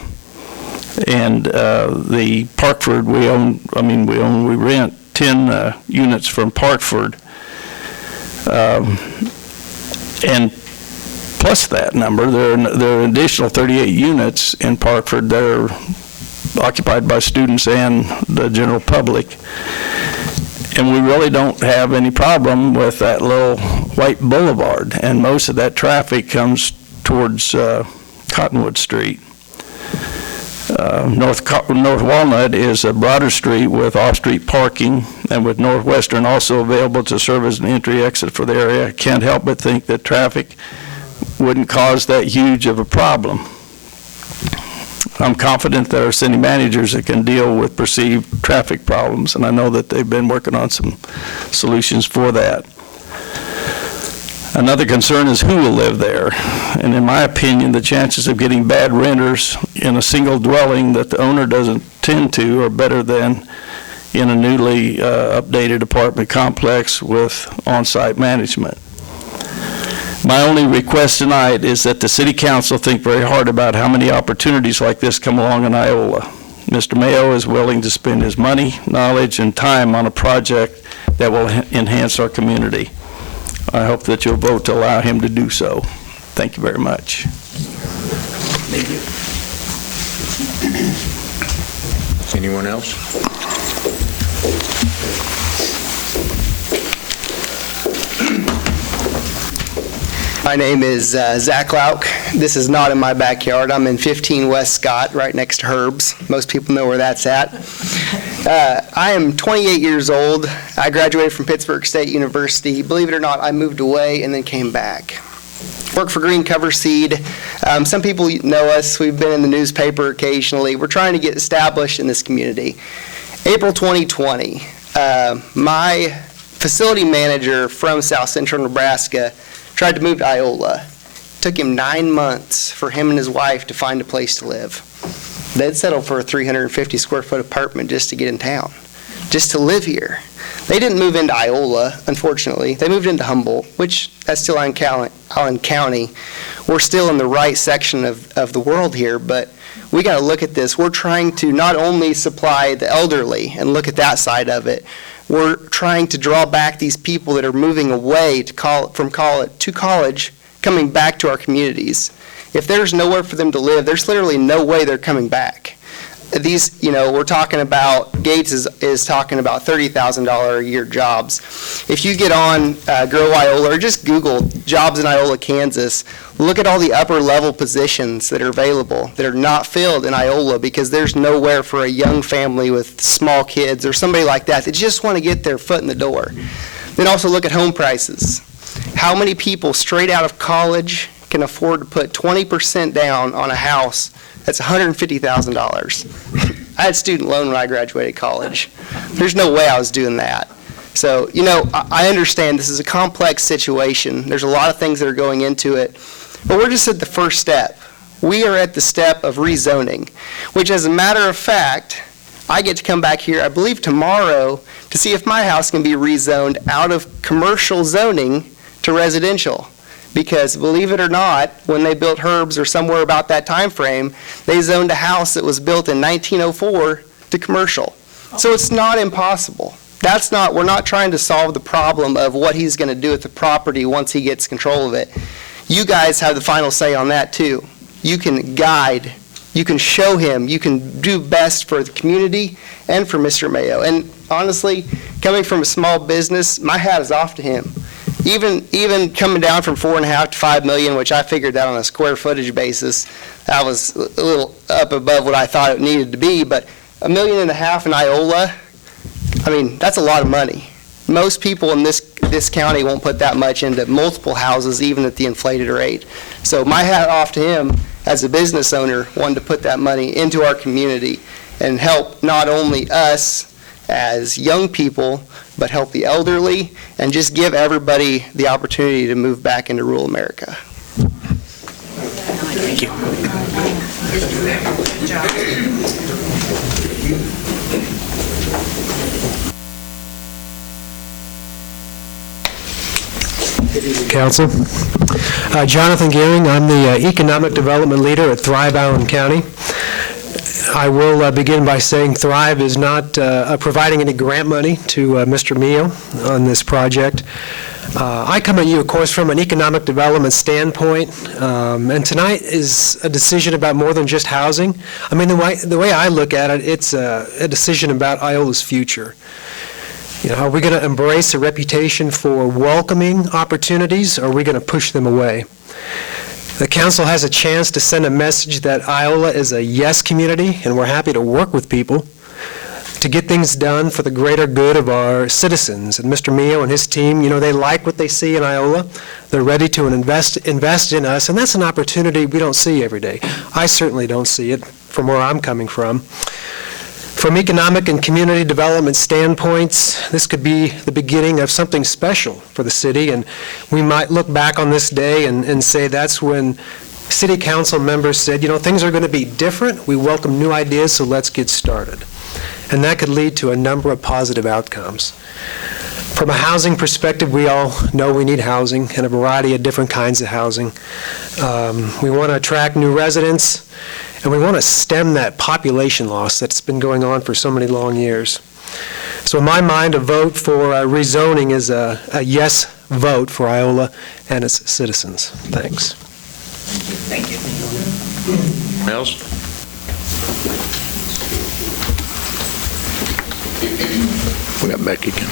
and the Parkford, we rent 10 units from Parkford. And plus that number, there are an additional 38 units in Parkford that are occupied by students and the general public. And we really don't have any problem with that little White Boulevard, and most of that traffic comes towards Cottonwood Street. North Walnut is a broader street with off-street parking, and with Northwestern also available to serve as an entry-exit for the area. I can't help but think that traffic wouldn't cause that huge of a problem. I'm confident that our city managers can deal with perceived traffic problems, and I know that they've been working on some solutions for that. Another concern is who will live there. And in my opinion, the chances of getting bad renters in a single dwelling that the owner doesn't tend to are better than in a newly updated apartment complex with on-site management. My only request tonight is that the City Council think very hard about how many opportunities like this come along in Iola. Mr. Mayo is willing to spend his money, knowledge, and time on a project that will enhance our community. I hope that you'll vote to allow him to do so. Thank you very much. Thank you. Anyone else? My name is Zach Lauk. This is not in my backyard. I'm in 15 West Scott, right next to Herb's. Most people know where that's at. I am 28 years old. I graduated from Pittsburgh State University. Believe it or not, I moved away and then came back. Work for Green Cover Seed. Some people know us. We've been in the newspaper occasionally. We're trying to get established in this community. April 2020, my facility manager from South Central Nebraska tried to move to Iola. It took him 9 months for him and his wife to find a place to live. They'd settle for a 350 square foot apartment just to get in town, just to live here. They didn't move into Iola, unfortunately. They moved into Humboldt, which that's still Allen County. We're still in the right section of the world here, but we got to look at this. We're trying to not only supply the elderly and look at that side of it, we're trying to draw back these people that are moving away from college, coming back to our communities. If there's nowhere for them to live, there's literally no way they're coming back. these, we're talking about, Gates is talking about $30,000 a year jobs. If you get on Grow Iola or just Google jobs in Iola, Kansas, look at all the upper level positions that are available that are not filled in Iola because there's nowhere for a young family with small kids or somebody like that just want to get their foot in the door. Then also look at home prices. How many people straight out of college can afford to put 20% down on a house that's $150,000? I had student loan when I graduated college. There's no way I was doing that. So, I understand this is a complex situation. There's a lot of things that are going into it, but we're just at the first step. We are at the step of rezoning, which as a matter of fact, I get to come back here, I believe tomorrow, to see if my house can be rezoned out of commercial zoning to residential. Because believe it or not, when they built Herb's or somewhere about that time frame, they zoned a house that was built in 1904 to commercial. So it's not impossible. We're not trying to solve the problem of what he's going to do with the property once he gets control of it. You guys have the final say on that too. You can guide, you can show him, you can do best for the community and for Mr. Mayo. And honestly, coming from a small business, my hat is off to him. Even coming down from 4.5 to 5 million, which I figured that on a square footage basis, that was a little up above what I thought it needed to be. But $1.5 million in Iola, I mean, that's a lot of money. Most people in this county won't put that much into multiple houses, even at the inflated rate. So my hat off to him as a business owner, wanting to put that money into our community and help not only us as young people, but help the elderly and just give everybody the opportunity to move back into rural America. Thank you. Council. Jonathan Gearing, I'm the Economic Development Leader at Thrive Allen County. I will begin by saying Thrive is not providing any grant money to Mr. Mio on this project. I come at you, of course, from an economic development standpoint, and tonight is a decision about more than just housing. I mean, the way I look at it, it's a decision about Iola's future. Are we going to embrace a reputation for welcoming opportunities, or are we going to push them away? The council has a chance to send a message that Iola is a yes community, and we're happy to work with people to get things done for the greater good of our citizens. And Mr. Mio and his team, they like what they see in Iola. They're ready to invest in us, and that's an opportunity we don't see every day. I certainly don't see it from where I'm coming from. From economic and community development standpoints, this could be the beginning of something special for the city, and we might look back on this day and say that's when city council members said, things are going to be different. We welcome new ideas, so let's get started. And that could lead to a number of positive outcomes. From a housing perspective, we all know we need housing and a variety of different kinds of housing. We want to attract new residents, and we want to stem that population loss that's been going on for so many long years. So in my mind, a vote for rezoning is a yes vote for Iola and its citizens. Thanks. Thank you. Mills? We got Becky again.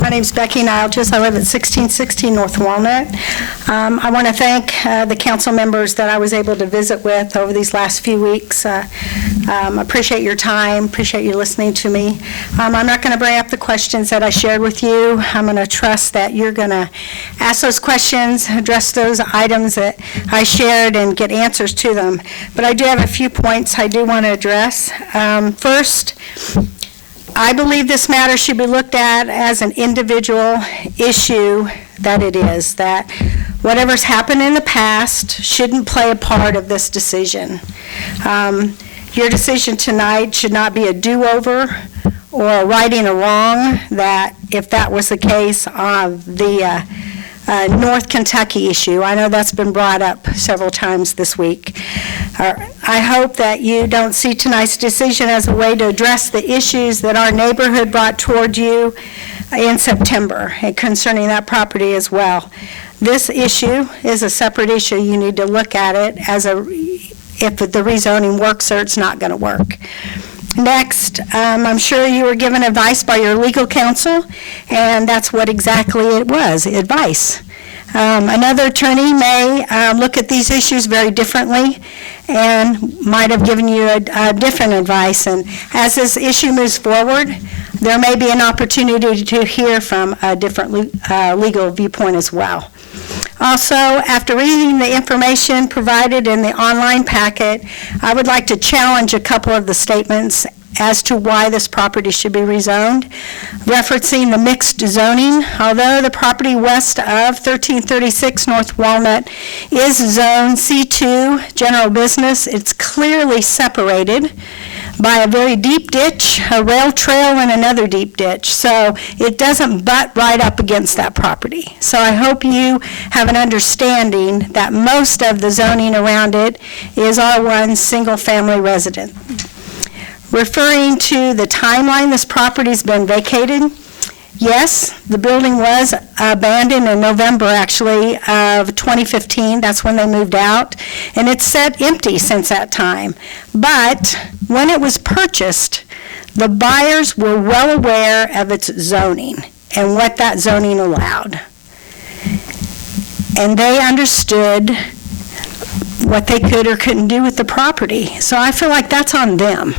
My name's Becky Nilges. I live at 1660 North Walnut. I want to thank the council members that I was able to visit with over these last few weeks. Appreciate your time, appreciate you listening to me. I'm not going to bring up the questions that I shared with you. I'm going to trust that you're going to ask those questions, address those items that I shared, and get answers to them. But I do have a few points I do want to address. First, I believe this matter should be looked at as an individual issue that it is, that whatever's happened in the past shouldn't play a part of this decision. Your decision tonight should not be a do-over or righting a wrong, that if that was the case, the North Kentucky issue. I know that's been brought up several times this week. I hope that you don't see tonight's decision as a way to address the issues that our neighborhood brought toward you in September concerning that property as well. This issue is a separate issue. You need to look at it as if the rezoning works or it's not going to work. Next, I'm sure you were given advice by your legal counsel, and that's what exactly it was, advice. Another attorney may look at these issues very differently and might have given you a different advice. And as this issue moves forward, there may be an opportunity to hear from a different legal viewpoint as well. Also, after reading the information provided in the online packet, I would like to challenge a couple of the statements as to why this property should be rezoned. Referencing the mixed zoning, although the property west of 1336 North Walnut is zone C2, general business, it's clearly separated by a very deep ditch, a rail trail, and another deep ditch. So it doesn't butt right up against that property. So I hope you have an understanding that most of the zoning around it is R1 single-family resident. Referring to the timeline, this property's been vacated. Yes, the building was abandoned in November, actually, of 2015. That's when they moved out. And it's sat empty since that time. But when it was purchased, the buyers were well aware of its zoning and what that zoning allowed. And they understood what they could or couldn't do with the property. So I feel like that's on them.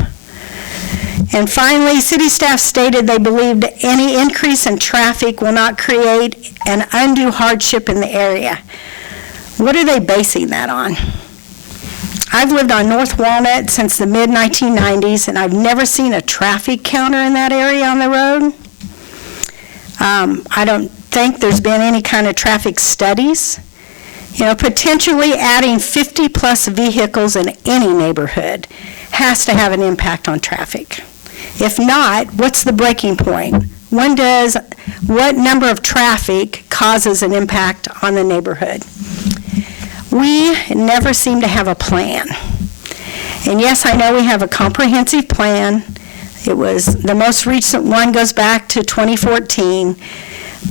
And finally, city staff stated they believed any increase in traffic will not create an undue hardship in the area. What are they basing that on? I've lived on North Walnut since the mid-1990s, and I've never seen a traffic counter in that area on the road. I don't think there's been any kind of traffic studies. You know, potentially adding 50-plus vehicles in any neighborhood has to have an impact on traffic. If not, what's the breaking point? What number of traffic causes an impact on the neighborhood? We never seem to have a plan. And yes, I know we have a comprehensive plan. The most recent one goes back to 2014,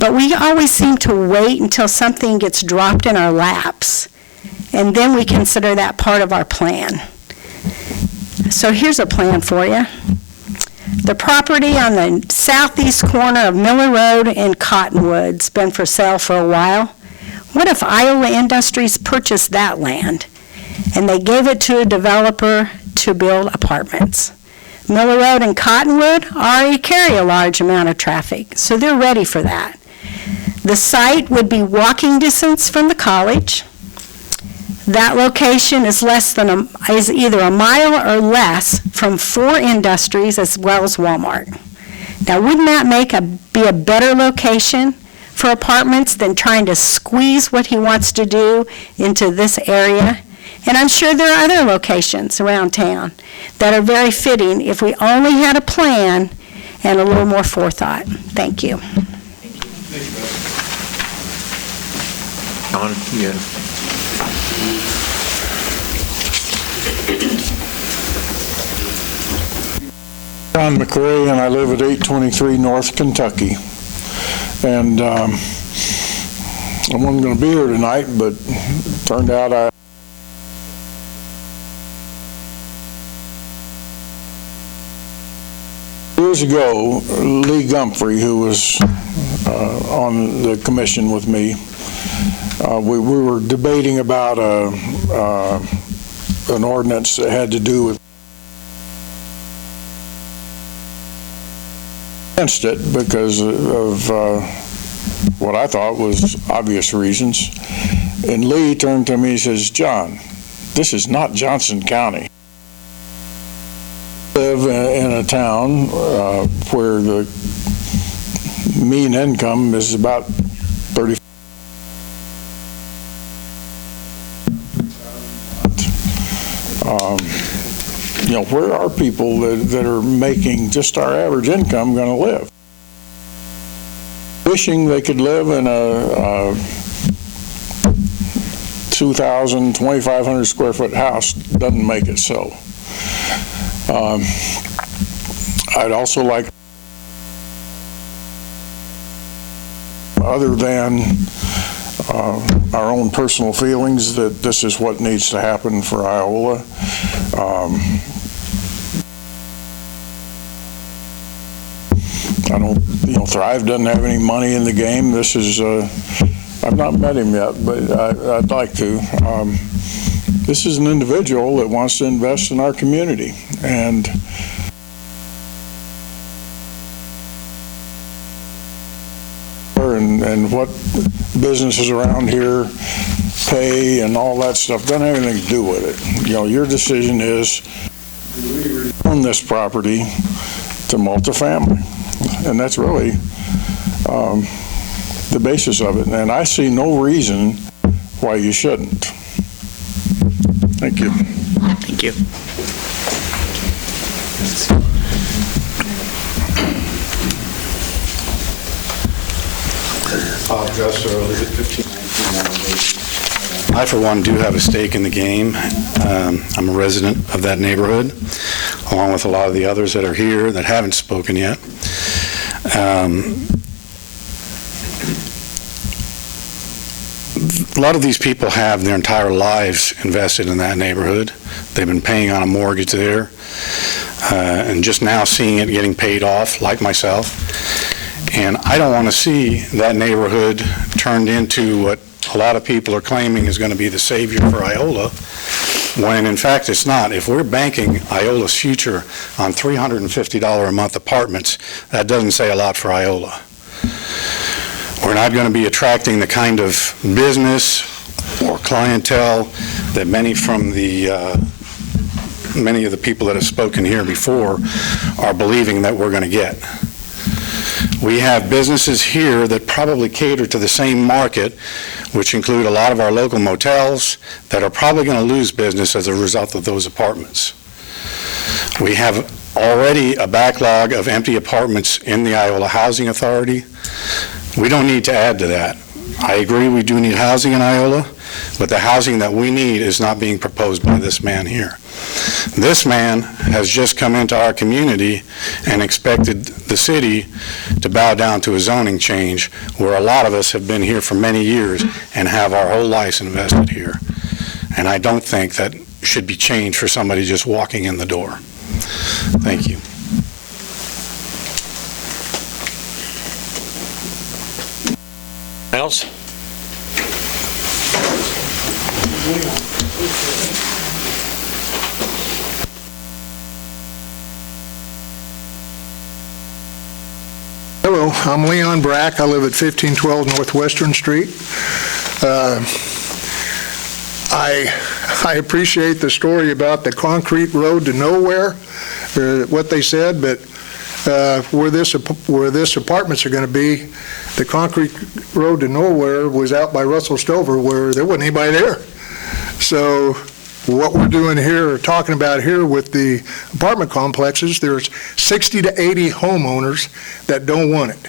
but we always seem to wait until something gets dropped in our laps, and then we consider that part of our plan. So here's a plan for you. The property on the southeast corner of Miller Road in Cottonwood's been for sale for a while. What if Iola Industries purchased that land and they gave it to a developer to build apartments? Miller Road and Cottonwood already carry a large amount of traffic, so they're ready for that. The site would be walking distance from the college. That location is either a mile or less from 4 industries as well as Walmart. Now, wouldn't that be a better location for apartments than trying to squeeze what he wants to do into this area? And I'm sure there are other locations around town that are very fitting if we only had a plan and a little more forethought. Thank you. John McRae, and I live at 823 North Kentucky. And I wasn't going to be here tonight, but turned out years ago, Lee Gumphrey, who was on the commission with me, we were debating about an ordinance that had to do with against it because of what I thought was obvious reasons. And Lee turned to me and says, "John, this is not Johnson County. I live in a town where the mean income is about 30. You know, where are people that are making just our average income going to live? Wishing they could live in a 2,000, 2,500 square foot house doesn't make it so. I'd also like, other than our own personal feelings that this is what needs to happen for Iola. I don't, Thrive doesn't have any money in the game. This is, I've not met him yet, but I'd like to. This is an individual that wants to invest in our community, and what businesses around here pay and all that stuff doesn't have anything to do with it. Your decision is to own this property to multifamily, and that's really the basis of it. And I see no reason why you shouldn't. Thank you. Thank you. I, for one, do have a stake in the game. I'm a resident of that neighborhood, along with a lot of the others that are here that haven't spoken yet. A lot of these people have their entire lives invested in that neighborhood. They've been paying on a mortgage there, and just now seeing it getting paid off, like myself. And I don't want to see that neighborhood turned into what a lot of people are claiming is going to be the savior for Iola, when in fact it's not. If we're banking Iola's future on $350 a month apartments, that doesn't say a lot for Iola. We're not going to be attracting the kind of business or clientele that many of the people that have spoken here before are believing that we're going to get. We have businesses here that probably cater to the same market, which include a lot of our local motels that are probably going to lose business as a result of those apartments. We have already a backlog of empty apartments in the Iola Housing Authority. We don't need to add to that. I agree we do need housing in Iola, but the housing that we need is not being proposed by this man here. This man has just come into our community and expected the city to bow down to a zoning change, where a lot of us have been here for many years and have our whole lives invested here. And I don't think that should be changed for somebody just walking in the door. Thank you. Else? Hello, I'm Leon Brack. I live at 1512 Northwestern Street. I appreciate the story about the concrete road to nowhere, what they said, but where this apartments are going to be, the concrete road to nowhere was out by Russell Stover, where there wasn't anybody there. So what we're doing here, talking about here with the apartment complexes, there's 60 to 80 homeowners that don't want it.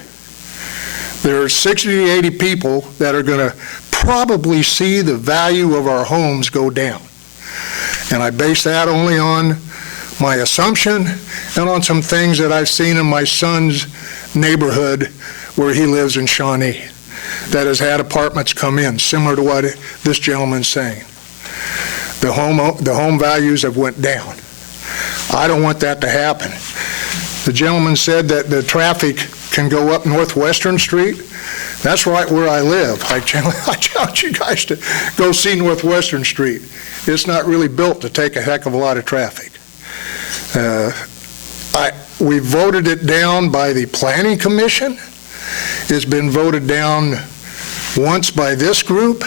There's 60 to 80 people that are going to probably see the value of our homes go down. And I base that only on my assumption and on some things that I've seen in my son's neighborhood where he lives in Shawnee that has had apartments come in, similar to what this gentleman's saying. The home values have went down. I don't want that to happen. The gentleman said that the traffic can go up Northwestern Street. That's right where I live. I challenge you guys to go see Northwestern Street. It's not really built to take a heck of a lot of traffic. We voted it down by the Planning Commission. It's been voted down once by this group.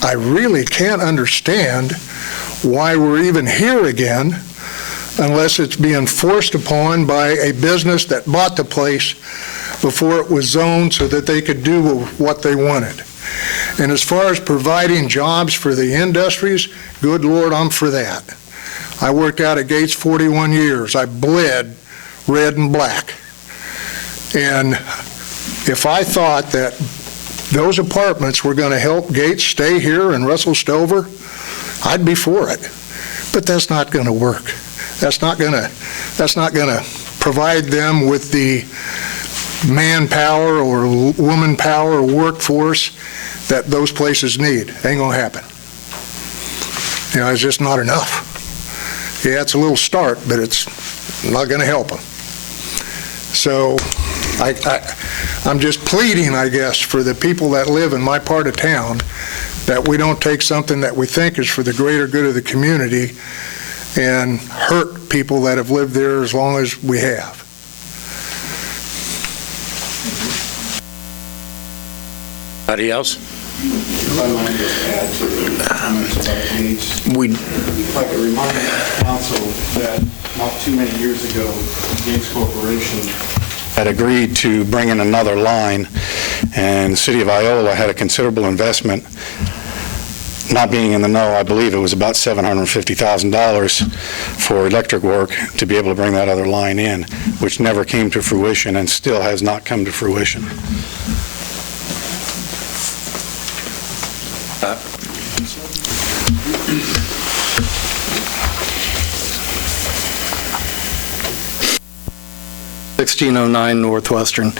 I really can't understand why we're even here again unless it's being forced upon by a business that bought the place before it was zoned so that they could do what they wanted. And as far as providing jobs for the industries, good Lord, I'm for that. I worked out at Gates 41 years. I bled red and black. And if I thought that those apartments were going to help Gates stay here in Russell Stover, I'd be for it. But that's not going to work. That's not going to provide them with the manpower or woman power or workforce that those places need. Ain't gonna happen. You know, it's just not enough. Yeah, it's a little start, but it's not gonna help them. So I'm just pleading, I guess, for the people that live in my part of town, that we don't take something that we think is for the greater good of the community and hurt people that have lived there as long as we have. Anybody else? I'd like to remind the council that not too many years ago, Gates Corporation had agreed to bring in another line, and the city of Iola had a considerable investment. Not being in the know, I believe it was about $750,000 for electric work to be able to bring that other line in, which never came to fruition and still has not come to fruition. (1609) Northwestern.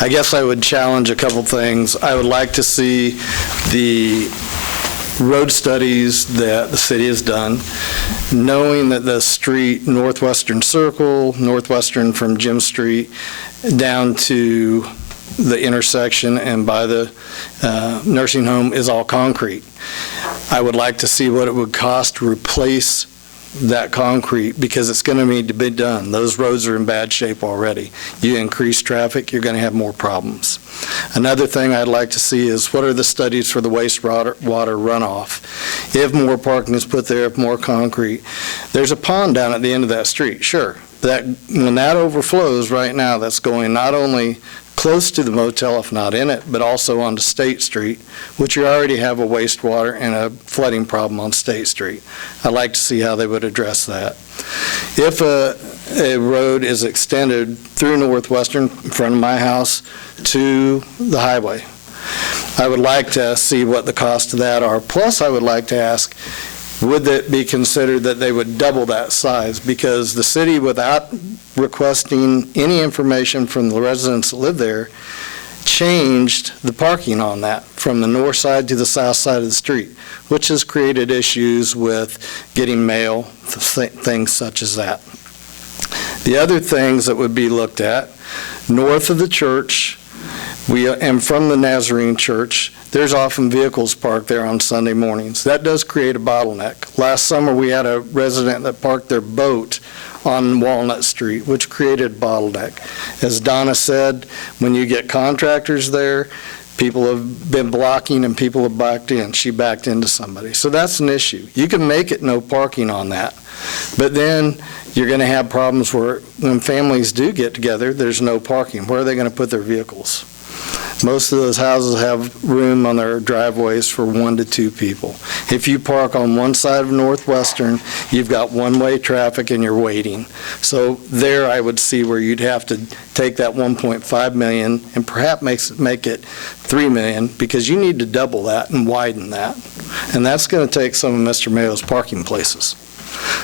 I guess I would challenge a couple things. I would like to see the road studies that the city has done, knowing that the street Northwestern Circle, Northwestern from Jim Street down to the intersection and by the nursing home is all concrete. I would like to see what it would cost to replace that concrete, because it's going to need to be done. Those roads are in bad shape already. You increase traffic, you're going to have more problems. Another thing I'd like to see is what are the studies for the wastewater runoff? If more parking is put there, if more concrete. There's a pond down at the end of that street, sure. That when that overflows right now, that's going not only close to the motel, if not in it, but also onto State Street, which you already have a wastewater and a flooding problem on State Street. I'd like to see how they would address that. If a road is extended through Northwestern in front of my house to the highway, I would like to see what the cost of that are. Plus, I would like to ask, would it be considered that they would double that size? Because the city, without requesting any information from the residents that live there, changed the parking on that from the north side to the south side of the street, which has created issues with getting mail, things such as that. The other things that would be looked at, north of the church, and from the Nazarene Church, there's often vehicles parked there on Sunday mornings. That does create a bottleneck. Last summer, we had a resident that parked their boat on Walnut Street, which created a bottleneck. As Donna said, when you get contractors there, people have been blocking and people have backed in. She backed into somebody. So that's an issue. You can make it no parking on that. But then you're going to have problems where when families do get together, there's no parking. Where are they going to put their vehicles? Most of those houses have room on their driveways for 1 to 2 people. If you park on one side of Northwestern, you've got one-way traffic and you're waiting. So there I would see where you'd have to take that $1.5 million and perhaps make it $3 million, because you need to double that and widen that. And that's going to take some of Mr. Mayo's parking places.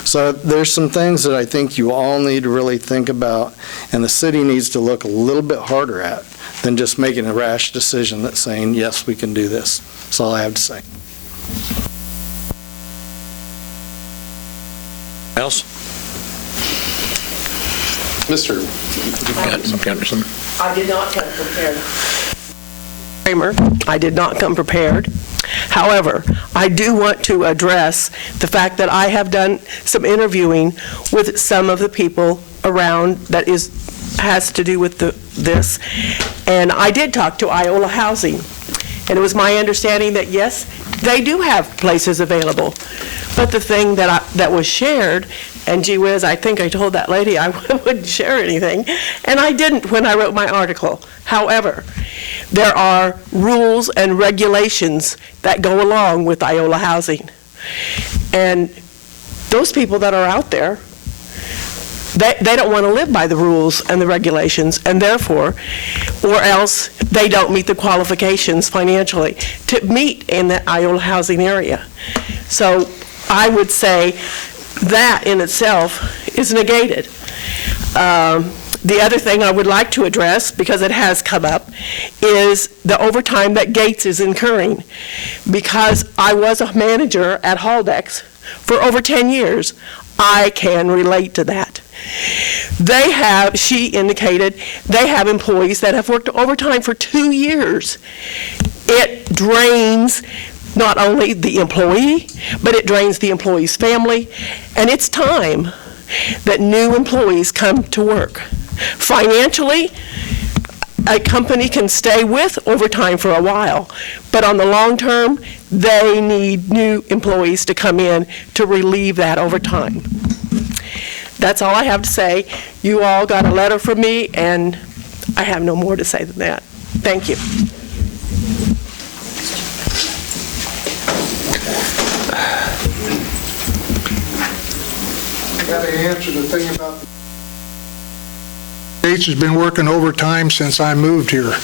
So there's some things that I think you all need to really think about, and the city needs to look a little bit harder at than just making a rash decision that's saying, yes, we can do this. That's all I have to say. Else? Mr. Anderson. I did not come prepared. Kramer, I did not come prepared. However, I do want to address the fact that I have done some interviewing with some of the people around that has to do with this, and I did talk to Iola Housing, and it was my understanding that yes, they do have places available, but the thing that was shared, and gee whiz, I think I told that lady I wouldn't share anything, and I didn't when I wrote my article. However, there are rules and regulations that go along with Iola Housing, and those people that are out there, they don't want to live by the rules and the regulations, and therefore, or else they don't meet the qualifications financially to meet in the Iola housing area. So I would say that in itself is negated. The other thing I would like to address, because it has come up, is the overtime that Gates is incurring. Because I was a manager at Haldex for over 10 years, I can relate to that. They have, she indicated, they have employees that have worked overtime for 2 years. It drains not only the employee, but it drains the employee's family, and it's time that new employees come to work. Financially, a company can stay with overtime for a while, but on the long term, they need new employees to come in to relieve that overtime. That's all I have to say. You all got a letter from me, and I have no more to say than that. Thank you. I got to answer the thing about Gates has been working overtime since I moved here,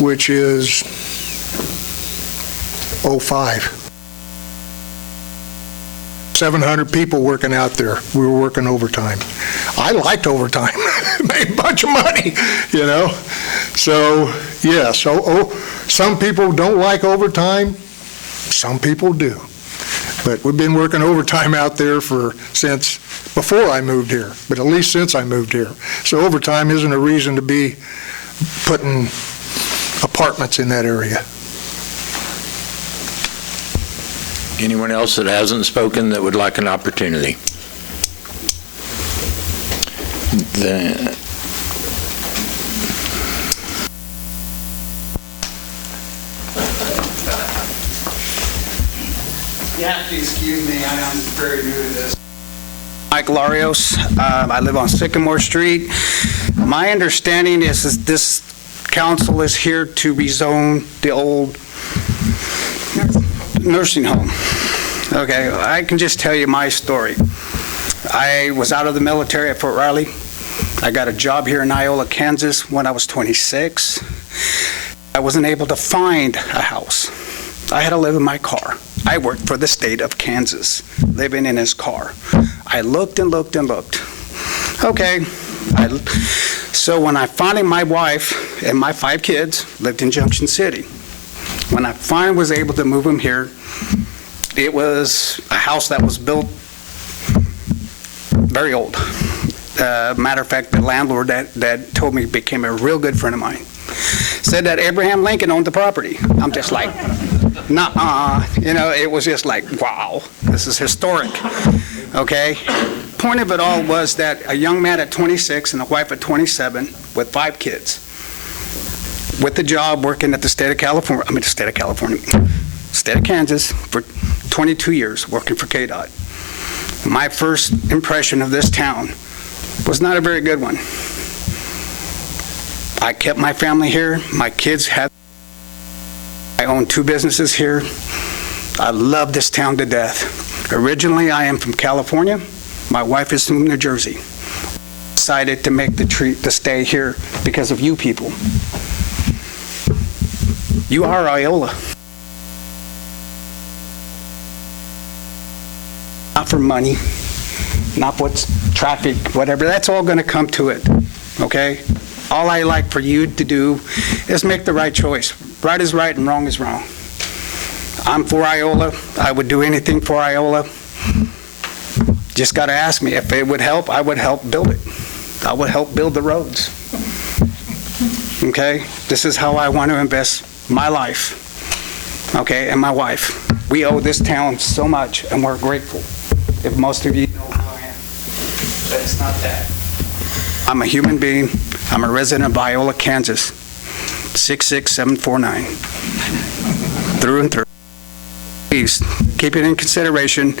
which is 05. 700 people working out there. We were working overtime. I liked overtime. Made a bunch of money, you know. So, yeah, some people don't like overtime. Some people do. But we've been working overtime out there since before I moved here, but at least since I moved here. So overtime isn't a reason to be putting apartments in that area. Anyone else that hasn't spoken that would like an opportunity? You have to excuse me, I am very new to this. Mike Larios, I live on Sycamore Street. My understanding is this council is here to rezone the old nursing home. Okay, I can just tell you my story. I was out of the military at Fort Riley. I got a job here in Iola, Kansas when I was 26. I wasn't able to find a house. I had to live in my car. I worked for the state of Kansas, living in his car. I looked and looked and looked. Okay, so when I finally, my wife and my 5 kids lived in Junction City. When I finally was able to move them here, it was a house that was built very old. Matter of fact, the landlord that told me became a real good friend of mine. Said that Abraham Lincoln owned the property. I'm just like, nuh-uh. You know, it was just like, wow, this is historic. Okay? Point of it all was that a young man at 26 and a wife at 27 with 5 kids, with the job working at the state of Kansas for 22 years working for KDOT. My first impression of this town was not a very good one. I kept my family here. My kids I own 2 businesses here. I love this town to death. Originally, I am from California. My wife is from New Jersey. Decided to make the stay here because of you people. You are Iola. Not for money, not what's traffic, whatever. That's all going to come to it, okay? All I like for you to do is make the right choice. Right is right and wrong is wrong. I'm for Iola. I would do anything for Iola. Just got to ask me if it would help. I would help build it. I would help build the roads. Okay? This is how I want to invest my life. Okay? And my wife. We owe this town so much, and we're grateful. If most of you know who I am. But it's not that. I'm a human being. I'm a resident of Iola, Kansas. 66749. Through and through. Please keep it in consideration.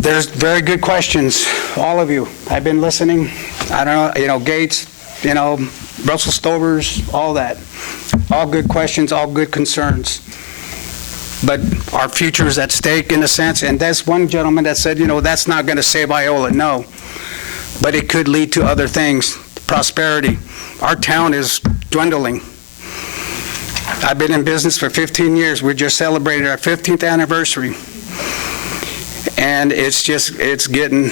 There's very good questions, all of you. I've been listening. I don't know, Gates, Russell Stovers, all that. All good questions, all good concerns. But our future is at stake in a sense, and there's one gentleman that said, that's not going to save Iola. No, but it could lead to other things, prosperity. Our town is dwindling. I've been in business for 15 years. We just celebrated our 15th anniversary. And it's getting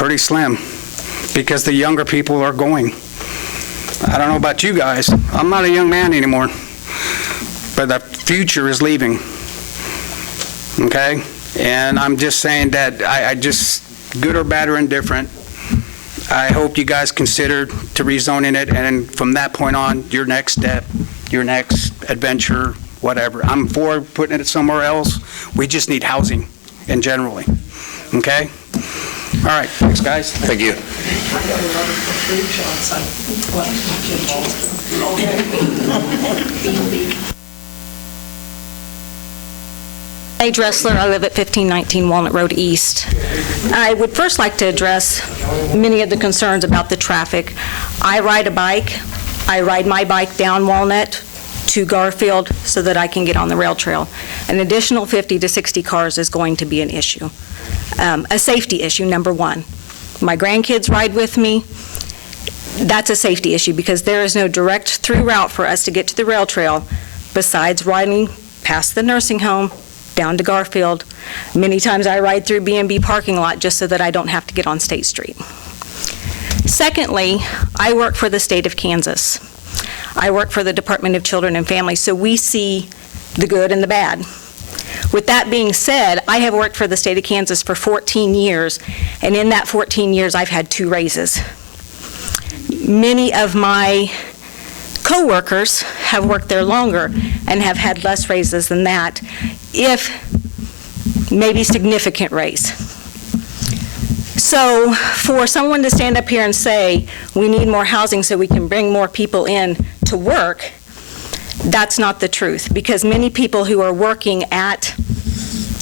pretty slim because the younger people are going. I don't know about you guys. I'm not a young man anymore, but the future is leaving. Okay? And I'm just saying that I just, good or bad or indifferent, I hope you guys consider to rezoning it, and from that point on, your next step, your next adventure, whatever. I'm for putting it somewhere else. We just need housing in generally. Okay? All right, thanks, guys. Thank you. Hey, Dressler, I live at 1519 Walnut Road East. I would first like to address many of the concerns about the traffic. I ride a bike. I ride my bike down Walnut to Garfield so that I can get on the rail trail. An additional 50 to 60 cars is going to be an issue. A safety issue, number one. My grandkids ride with me. That's a safety issue because there is no direct through route for us to get to the rail trail besides riding past the nursing home down to Garfield. Many times I ride through B&B parking lot just so that I don't have to get on State Street. Secondly, I work for the state of Kansas. I work for the Department of Children and Families, so we see the good and the bad. With that being said, I have worked for the state of Kansas for 14 years, and in that 14 years, I've had 2 raises. Many of my co-workers have worked there longer and have had less raises than that, if maybe significant raise. So for someone to stand up here and say, we need more housing so we can bring more people in to work, that's not the truth, because many people who are working at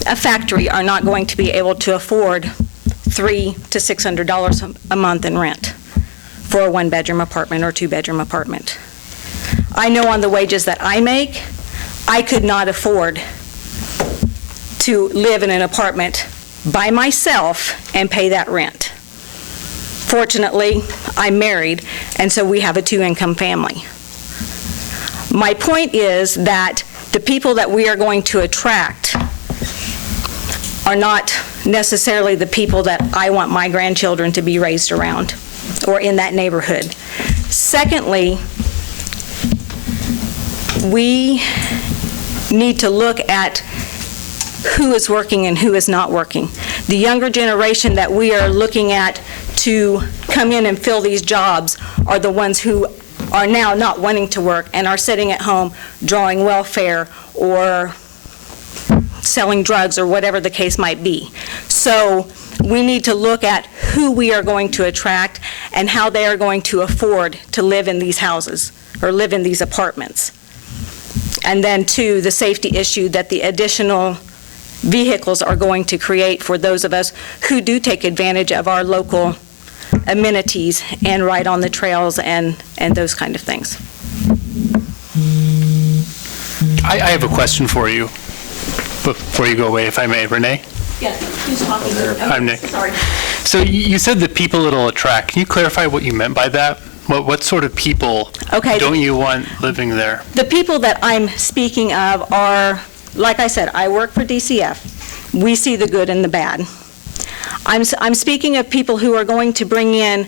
a factory are not going to be able to afford $300 to $600 a month in rent for a 1-bedroom apartment or 2-bedroom apartment. I know on the wages that I make, I could not afford to live in an apartment by myself and pay that rent. Fortunately, I'm married, and so we have a 2-income family. My point is that the people that we are going to attract are not necessarily the people that I want my grandchildren to be raised around or in that neighborhood. Secondly, we need to look at who is working and who is not working. The younger generation that we are looking at to come in and fill these jobs are the ones who are now not wanting to work and are sitting at home drawing welfare or selling drugs or whatever the case might be. So we need to look at who we are going to attract and how they are going to afford to live in these houses or live in these apartments. And then, two, the safety issue that the additional vehicles are going to create for those of us who do take advantage of our local amenities and ride on the trails and those kind of things. I have a question for you before you go away, if I may. Renee? Yes, who's talking? I'm Nick. Sorry. So you said the people it'll attract. Can you clarify what you meant by that? What sort of people don't you want living there? The people that I'm speaking of are, like I said, I work for DCF. We see the good and the bad. I'm speaking of people who are going to bring in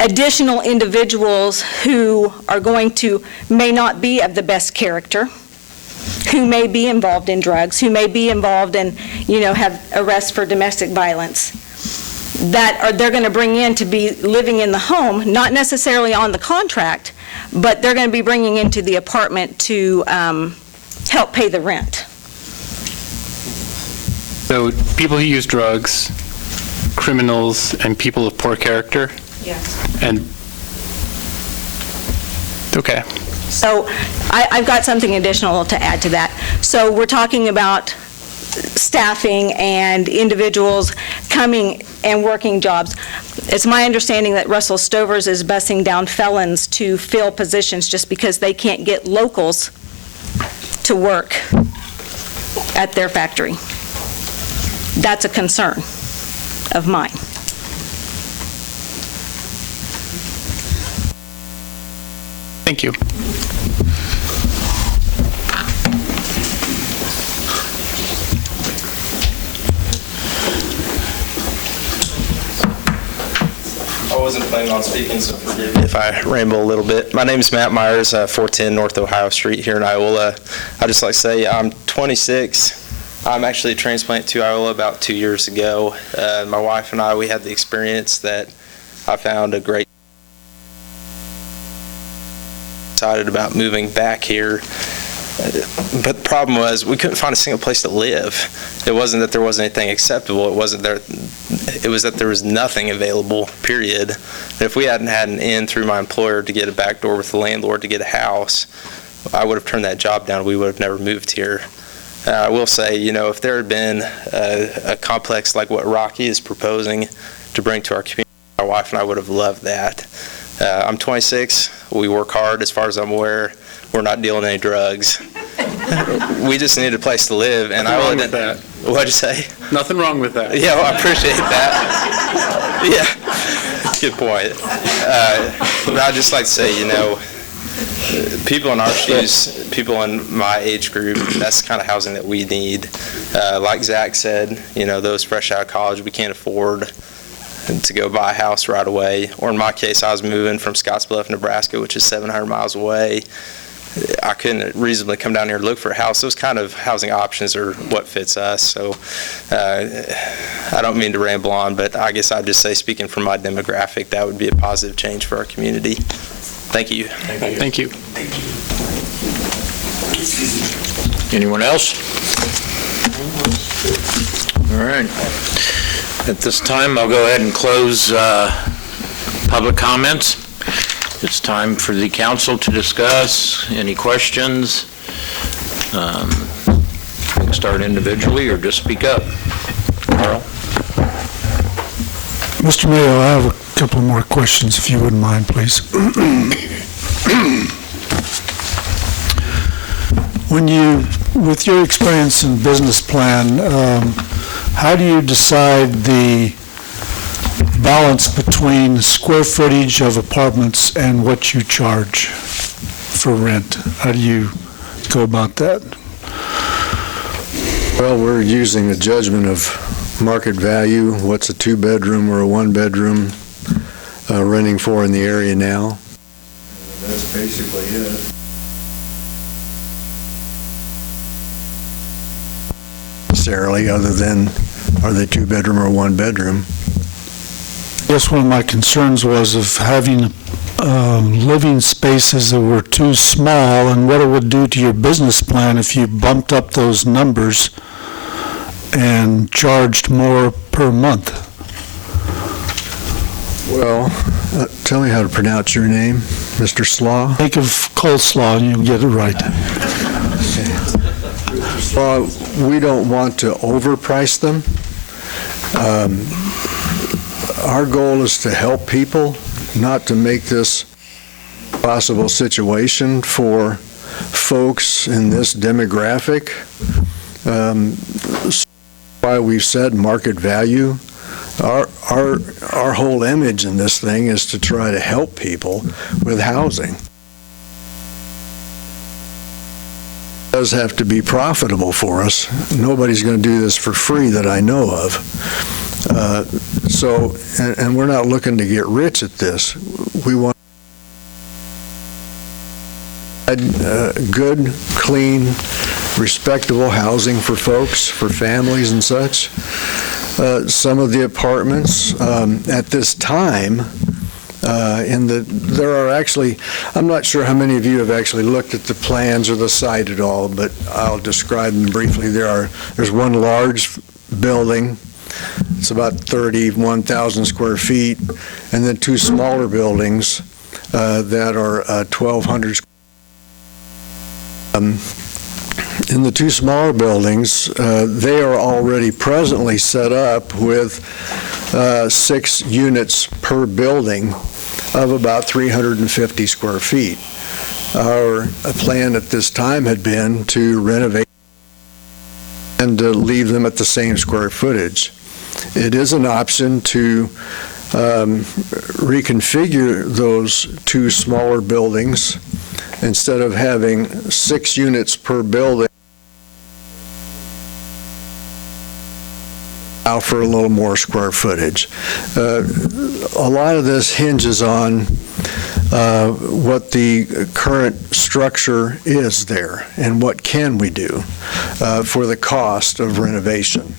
additional individuals who are going to, may not be of the best character, who may be involved in drugs, who may be involved in, have arrests for domestic violence, that they're going to bring in to be living in the home, not necessarily on the contract, but they're going to be bringing into the apartment to help pay the rent. So people who use drugs, criminals, and people of poor character? Yes. And, okay. So I've got something additional to add to that. So we're talking about staffing and individuals coming and working jobs. It's my understanding that Russell Stovers is busing down felons to fill positions just because they can't get locals to work at their factory. That's a concern of mine. Thank you. I wasn't planning on speaking, so forgive me if I ramble a little bit. My name is Matt Myers, 410 North Ohio Street here in Iola. I'd just like to say I'm 26. I'm actually a transplant to Iola about 2 years ago. My wife and I, we had the experience that I found a great excited about moving back here. But the problem was we couldn't find a single place to live. It wasn't that there wasn't anything acceptable. It was that there was nothing available, period. And if we hadn't had an in through my employer to get a back door with the landlord to get a house, I would have turned that job down. We would have never moved here. I will say, if there had been a complex like what Rocky is proposing to bring to our community, my wife and I would have loved that. I'm 26. We work hard as far as I'm aware. We're not dealing any drugs. We just need a place to live. And Nothing wrong with that. What'd you say? Nothing wrong with that. Yeah, well, I appreciate that. Yeah, good point. But I'd just like to say, people in our shoes, people in my age group, that's the kind of housing that we need. Like Zach said, those fresh out of college, we can't afford to go buy a house right away. Or in my case, I was moving from Scottsbluff, Nebraska, which is 700 miles away. I couldn't reasonably come down here and look for a house. Those kind of housing options are what fits us. So I don't mean to ramble on, but I guess I'd just say, speaking from my demographic, that would be a positive change for our community. Thank you. Thank you. Anyone else? All right. At this time, I'll go ahead and close public comments. It's time for the council to discuss any questions. We can start individually or just speak up. Carl? Mr. Mayor, I have a couple more questions, if you wouldn't mind, please. With your experience in business plan, how do you decide the balance between square footage of apartments and what you charge for rent? How do you go about that? Well, we're using a judgment of market value. What's a two-bedroom or a one-bedroom renting for in the area now? That's basically it. Necessarily, other than are they two-bedroom or one-bedroom? I guess one of my concerns was of having living spaces that were too small, and what it would do to your business plan if you bumped up those numbers and charged more per month. Well, tell me how to pronounce your name, Mr. Slaw. Think of coleslaw and you'll get it right. Well, we don't want to overprice them. Our goal is to help people, not to make this a possible situation for folks in this demographic. Why we've said market value. Our whole image in this thing is to try to help people with housing. It does have to be profitable for us. Nobody's going to do this for free that I know of. And we're not looking to get rich at this. We want good, clean, respectable housing for folks, for families and such. Some of the apartments at this time, there are actually, I'm not sure how many of you have actually looked at the plans or the site at all, but I'll describe them briefly. There's one large building. It's about 31,000 square feet, and then two smaller buildings that are 1,200 square feet. In the two smaller buildings, they are already presently set up with 6 units per building of about 350 square feet. Our plan at this time had been to renovate and to leave them at the same square footage. It is an option to reconfigure those two smaller buildings. Instead of having 6 units per building, allow for a little more square footage. A lot of this hinges on what the current structure is there and what can we do for the cost of renovation.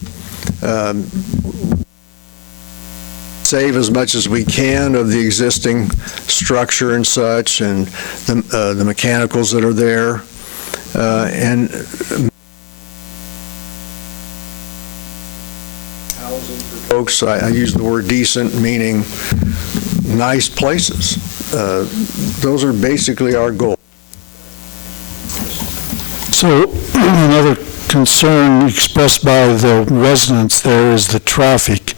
Save as much as we can of the existing structure and such, and the mechanicals that are there, and folks, I use the word decent, meaning nice places. Those are basically our goal. So another concern expressed by the residents there is the traffic.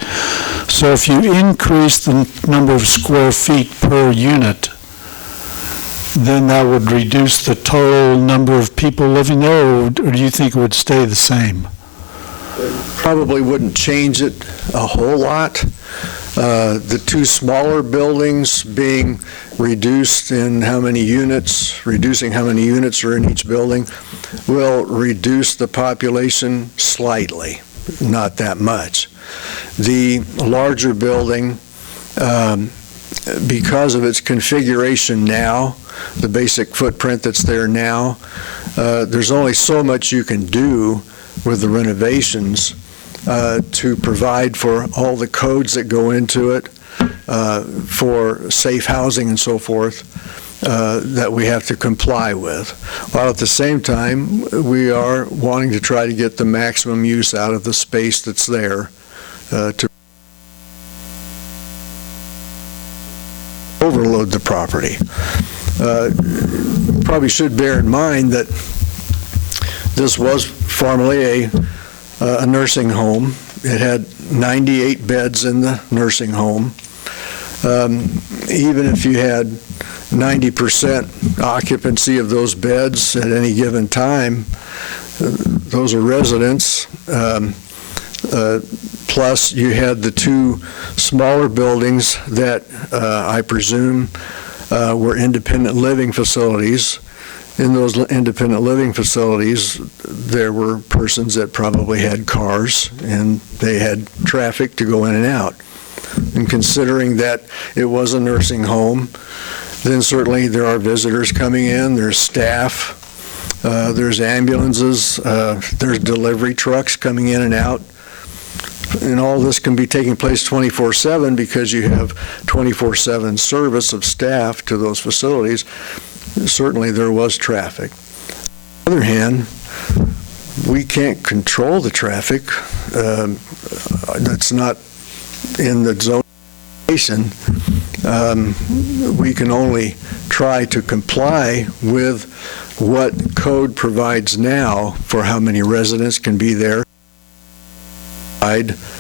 So if you increase the number of square feet per unit, then that would reduce the total number of people living there, or do you think it would stay the same? Probably wouldn't change it a whole lot. The two smaller buildings being reduced in how many units, reducing how many units are in each building, will reduce the population slightly, not that much. The larger building, because of its configuration now, the basic footprint that's there now, there's only so much you can do with the renovations to provide for all the codes that go into it, for safe housing and so forth, that we have to comply with. While at the same time, we are wanting to try to get the maximum use out of the space that's there to overload the property. Probably should bear in mind that this was formerly a nursing home. It had 98 beds in the nursing home. Even if you had 90% occupancy of those beds at any given time, those are residents. Plus, you had the two smaller buildings that I presume were independent living facilities. In those independent living facilities, there were persons that probably had cars, and they had traffic to go in and out. And considering that it was a nursing home, then certainly there are visitors coming in, there's staff, there's ambulances, there's delivery trucks coming in and out. And all this can be taking place 24/7 because you have 24/7 service of staff to those facilities. Certainly there was traffic. On the other hand, we can't control the traffic. That's not in the zone. We can only try to comply with what code provides now for how many residents can be there,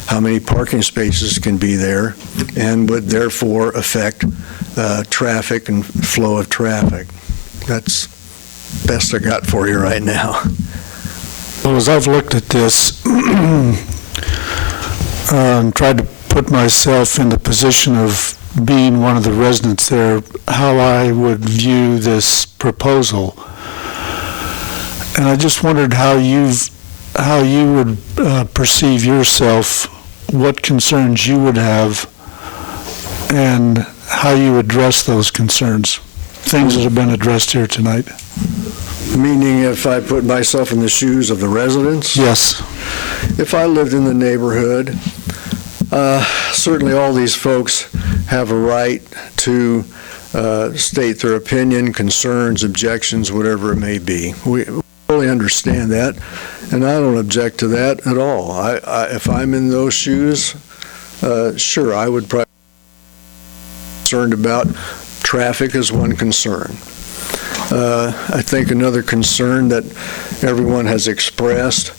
how many parking spaces can be there, and would therefore affect traffic and flow of traffic. That's best I got for you right now. Well, as I've looked at this and tried to put myself in the position of being one of the residents there, how I would view this proposal. And I just wondered how you would perceive yourself, what concerns you would have, and how you address those concerns, things that have been addressed here tonight. Meaning if I put myself in the shoes of the residents? Yes. If I lived in the neighborhood, certainly all these folks have a right to state their opinion, concerns, objections, whatever it may be. We fully understand that, and I don't object to that at all. If I'm in those shoes, sure, I would probably be concerned about traffic as one concern. I think another concern that everyone has expressed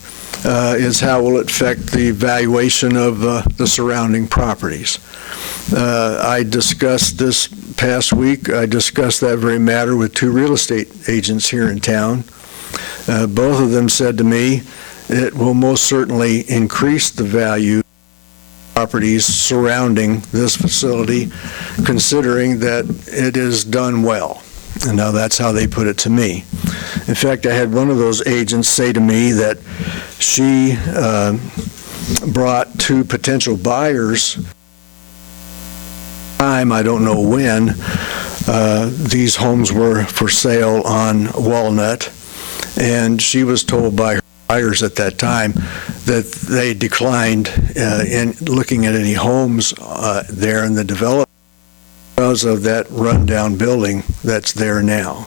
is how will it affect the valuation of the surrounding properties. I discussed this past week, I discussed that very matter with two real estate agents here in town. Both of them said to me, it will most certainly increase the value of properties surrounding this facility, considering that it is done well. And now that's how they put it to me. In fact, I had one of those agents say to me that she brought two potential buyers. I don't know when, these homes were for sale on Walnut, and she was told by her buyers at that time that they declined in looking at any homes there in the development because of that rundown building that's there now.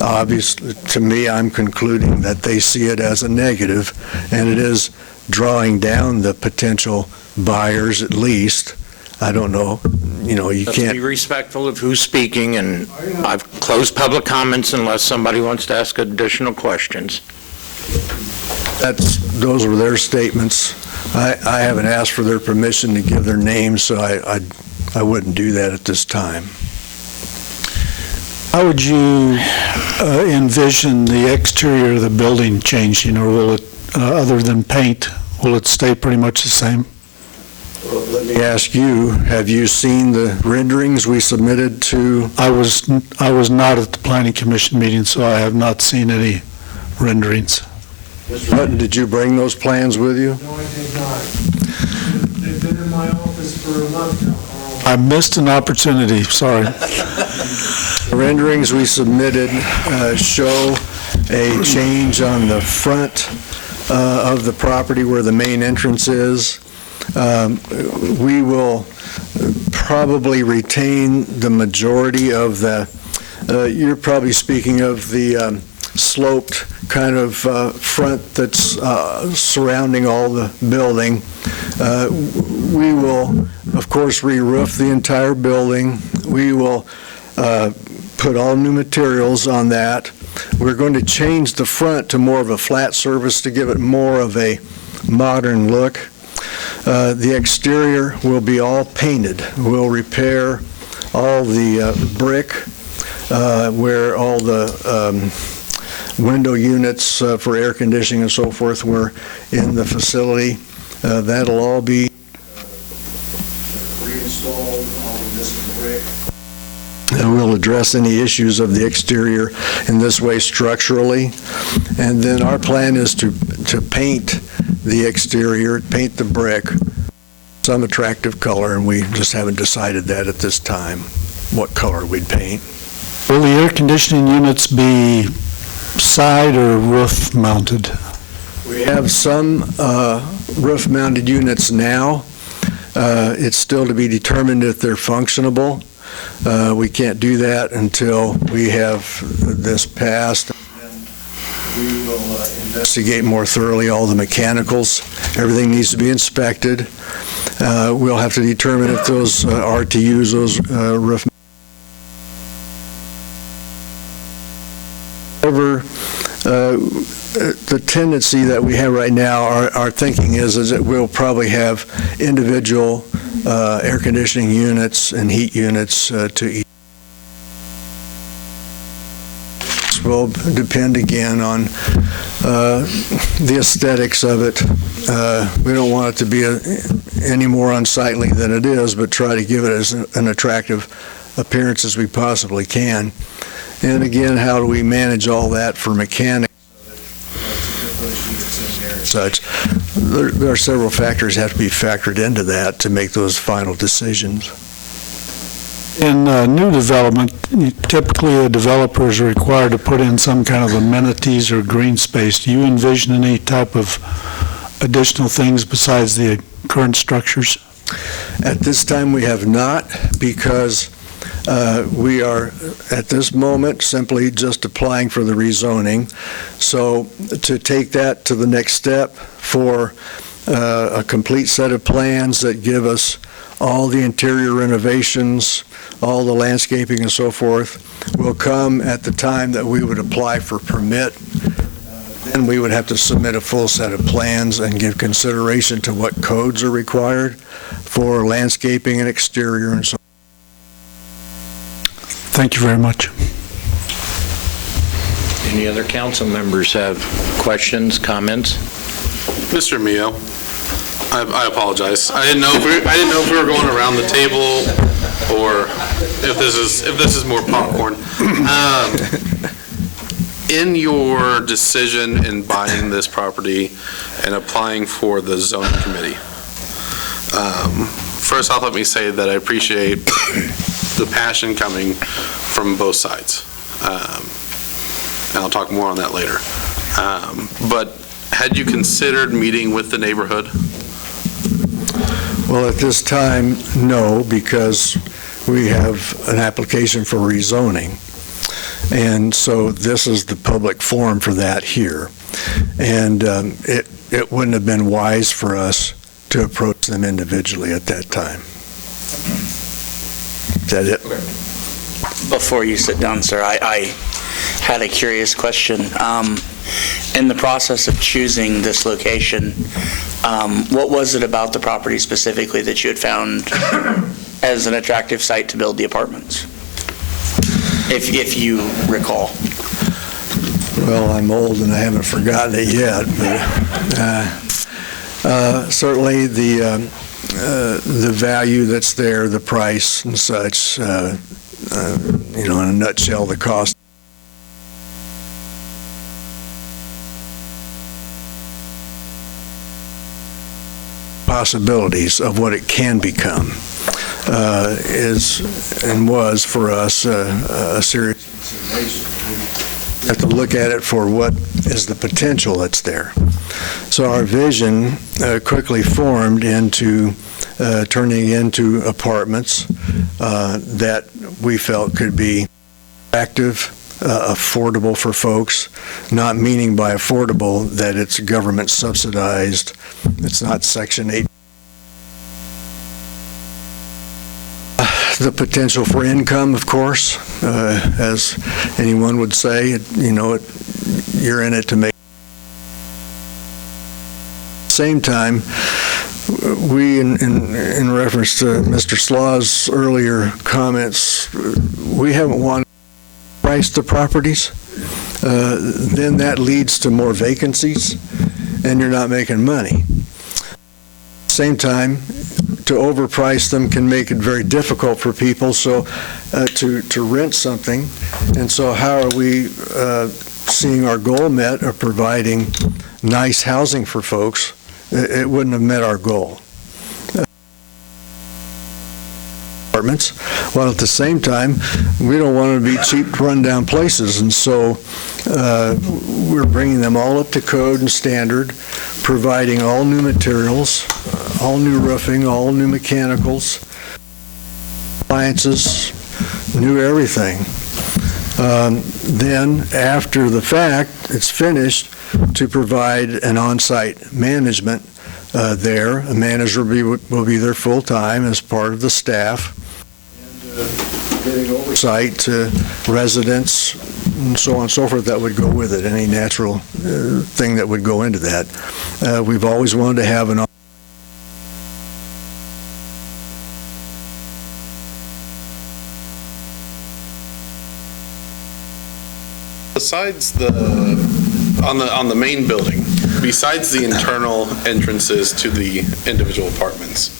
Obviously, to me, I'm concluding that they see it as a negative, and it is drawing down the potential buyers at least. I don't know, you Let's can't. be respectful of who's speaking, and I've closed public comments unless somebody wants to ask additional questions. Those were their statements. I haven't asked for their permission to give their names, so I wouldn't do that at this time. How would you envision the exterior of the building changing, or will it, other than paint, will it stay pretty much the same? Well, let me ask you, have you seen the renderings we submitted to? I was not at the Planning Commission meeting, so I have not seen any renderings. Mr. Hutton, did you bring those plans with you? No, I did not. They've been in my office for a month now. I missed an opportunity, sorry. The renderings we submitted show a change on the front of the property where the main entrance is. We will probably retain the majority of the, you're probably speaking of the sloped kind of front that's surrounding all the building. We will, of course, re-roof the entire building. We will put all new materials on that. We're going to change the front to more of a flat surface to give it more of a modern look. The exterior will be all painted. We'll repair all the brick where all the window units for air conditioning and so forth were in the facility. That'll all be reinstalled, all of this brick. And we'll address any issues of the exterior in this way structurally. And then our plan is to paint the exterior, paint the brick some attractive color, and we just haven't decided that at this time, what color we'd paint. Will the air conditioning units be side or roof mounted? We have some roof mounted units now. It's still to be determined if they're functionable. We can't do that until we have this passed. We will investigate more thoroughly all the mechanicals. Everything needs to be inspected. We'll have to determine if those are to use those roof. However, the tendency that we have right now, our thinking is that we'll probably have individual air conditioning units and heat units to each. This will depend again on the aesthetics of it. We don't want it to be any more unsightly than it is, but try to give it as an attractive appearance as we possibly can. And again, how do we manage all that for mechanics? Such. There are several factors that have to be factored into that to make those final decisions. In new development, typically a developer is required to put in some kind of amenities or green space. Do you envision any type of additional things besides the current structures? At this time, we have not, because we are, at this moment, simply just applying for the rezoning. So to take that to the next step for a complete set of plans that give us all the interior renovations, all the landscaping and so forth, will come at the time that we would apply for permit. Then we would have to submit a full set of plans and give consideration to what codes are required for landscaping and exterior and so on. Thank you very much. Any other council members have questions, comments? Mr. Mio, I apologize. I didn't know if we were going around the table or if this is more popcorn. In your decision in buying this property and applying for the zoning committee, first off, let me say that I appreciate the passion coming from both sides. And I'll talk more on that later. But had you considered meeting with the neighborhood? Well, at this time, no, because we have an application for rezoning. And so this is the public forum for that here. And it wouldn't have been wise for us to approach them individually at that time. Is that it? Before you sit down, sir, I had a curious question. In the process of choosing this location, what was it about the property specifically that you had found as an attractive site to build the apartments, if you recall? Well, I'm old and I haven't forgotten it yet, but certainly the value that's there, the price and such, in a nutshell, the cost. Possibilities of what it can become is and was for us a serious consideration. We have to look at it for what is the potential that's there. So our vision quickly formed into turning into apartments that we felt could be attractive, affordable for folks, not meaning by affordable that it's government subsidized. It's not Section 8. The potential for income, of course, as anyone would say, you're in it to make. At the same time, we, in reference to Mr. Slaw's earlier comments, we haven't wanted to price the properties. Then that leads to more vacancies, and you're not making money. At the same time, to overprice them can make it very difficult for people to rent something. And so how are we seeing our goal met of providing nice housing for folks? It wouldn't have met our goal. Apartments, while at the same time, we don't want to be cheap, run-down places. And so we're bringing them all up to code and standard, providing all new materials, all new roofing, all new mechanicals, appliances, new everything. Then, after the fact, it's finished, to provide an on-site management there. A manager will be there full-time as part of the staff, and giving oversight to residents and so on and so forth that would go with it, any natural thing that would go into that. We've always wanted to have an Besides on the main building, besides the internal entrances to the individual apartments,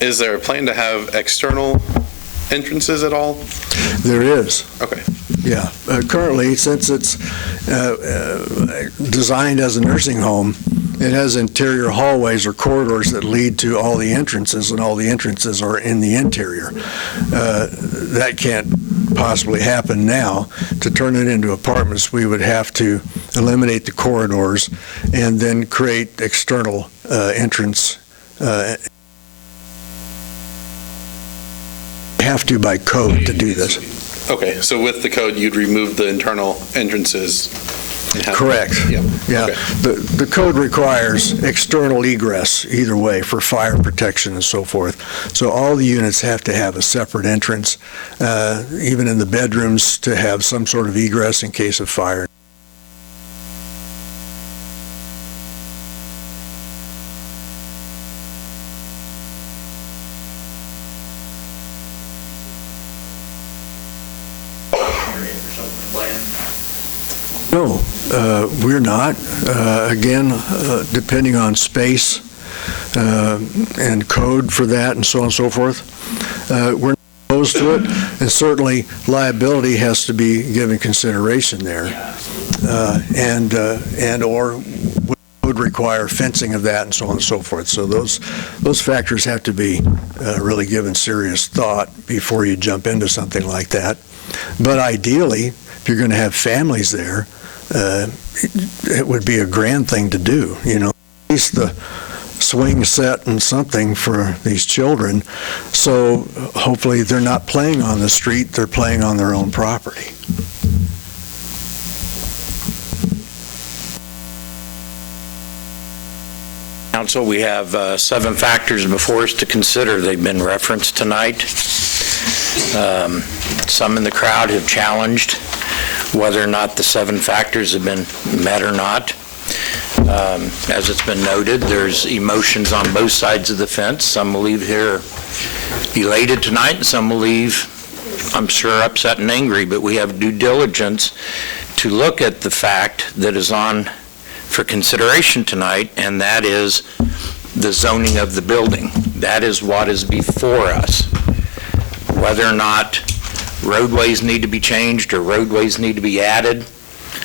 is there a plan to have external entrances at all? There is. Okay. Yeah. Currently, since it's designed as a nursing home, it has interior hallways or corridors that lead to all the entrances, and all the entrances are in the interior. That can't possibly happen now. To turn it into apartments, we would have to eliminate the corridors and then create external entrance. Have to by code to do this. Okay, so with the code, you'd remove the internal entrances? Correct. Yeah. Okay. The code requires external egress either way for fire protection and so forth. So all the units have to have a separate entrance, even in the bedrooms, to have some sort of egress in case of fire. No, we're not. Again, depending on space and code for that and so on and so forth, we're not opposed to it, and certainly liability has to be given consideration there. And/or would require fencing of that and so on and so forth. So those factors have to be really given serious thought before you jump into something like that. But ideally, if you're going to have families there, it would be a grand thing to do, you know, at least the swing set and something for these children. So hopefully they're not playing on the street, they're playing on their own property. Council, we have 7 factors before us to consider. They've been referenced tonight. Some in the crowd have challenged whether or not the 7 factors have been met or not. As it's been noted, there's emotions on both sides of the fence. Some will leave here elated tonight, and some will leave, I'm sure, upset and angry, but we have due diligence to look at the fact that is on for consideration tonight, and that is the zoning of the building. That is what is before us. Whether or not roadways need to be changed or roadways need to be added,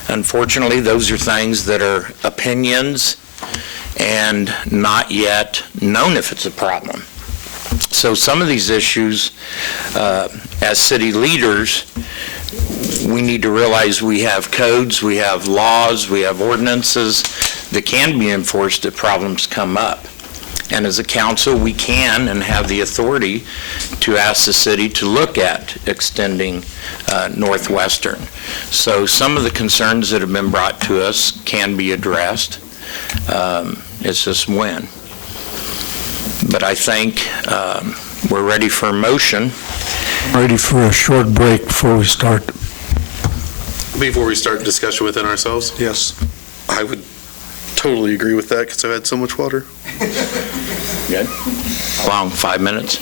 unfortunately, those are things that are opinions and not yet known if it's a problem. So some of these issues, as city leaders, we need to realize we have codes, we have laws, we have ordinances that can be enforced if problems come up. And as a council, we can and have the authority to ask the city to look at extending Northwestern. So some of the concerns that have been brought to us can be addressed. It's just when. But I think we're ready for a motion. Ready for a short break before we start. Before we start discussion within ourselves? Yes. I would totally agree with that because I've had so much water. Good. How long? 5 minutes?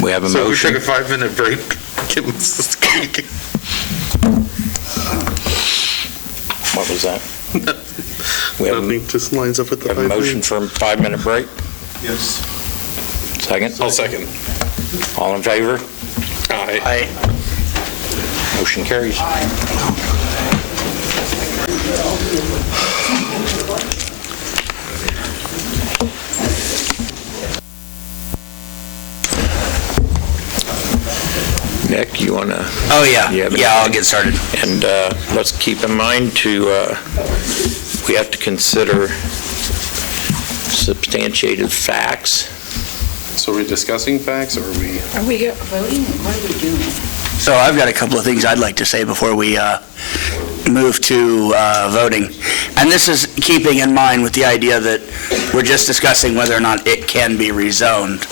We have a So motion. we took a 5-minute break. Give us this cake. What was that? We have Nothing, just lines up with the a 5 motion minutes. for a 5-minute break? Yes. Second? I'll second. All in favor? Aye. Motion carries. Nick, you want to? Oh, yeah. I'll get started. And let's keep in mind we have to consider substantiated facts. So are we discussing facts, or are we? Are we voting? What are we doing? So I've got a couple of things I'd like to say before we move to voting. And this is keeping in mind with the idea that we're just discussing whether or not it can be rezoned.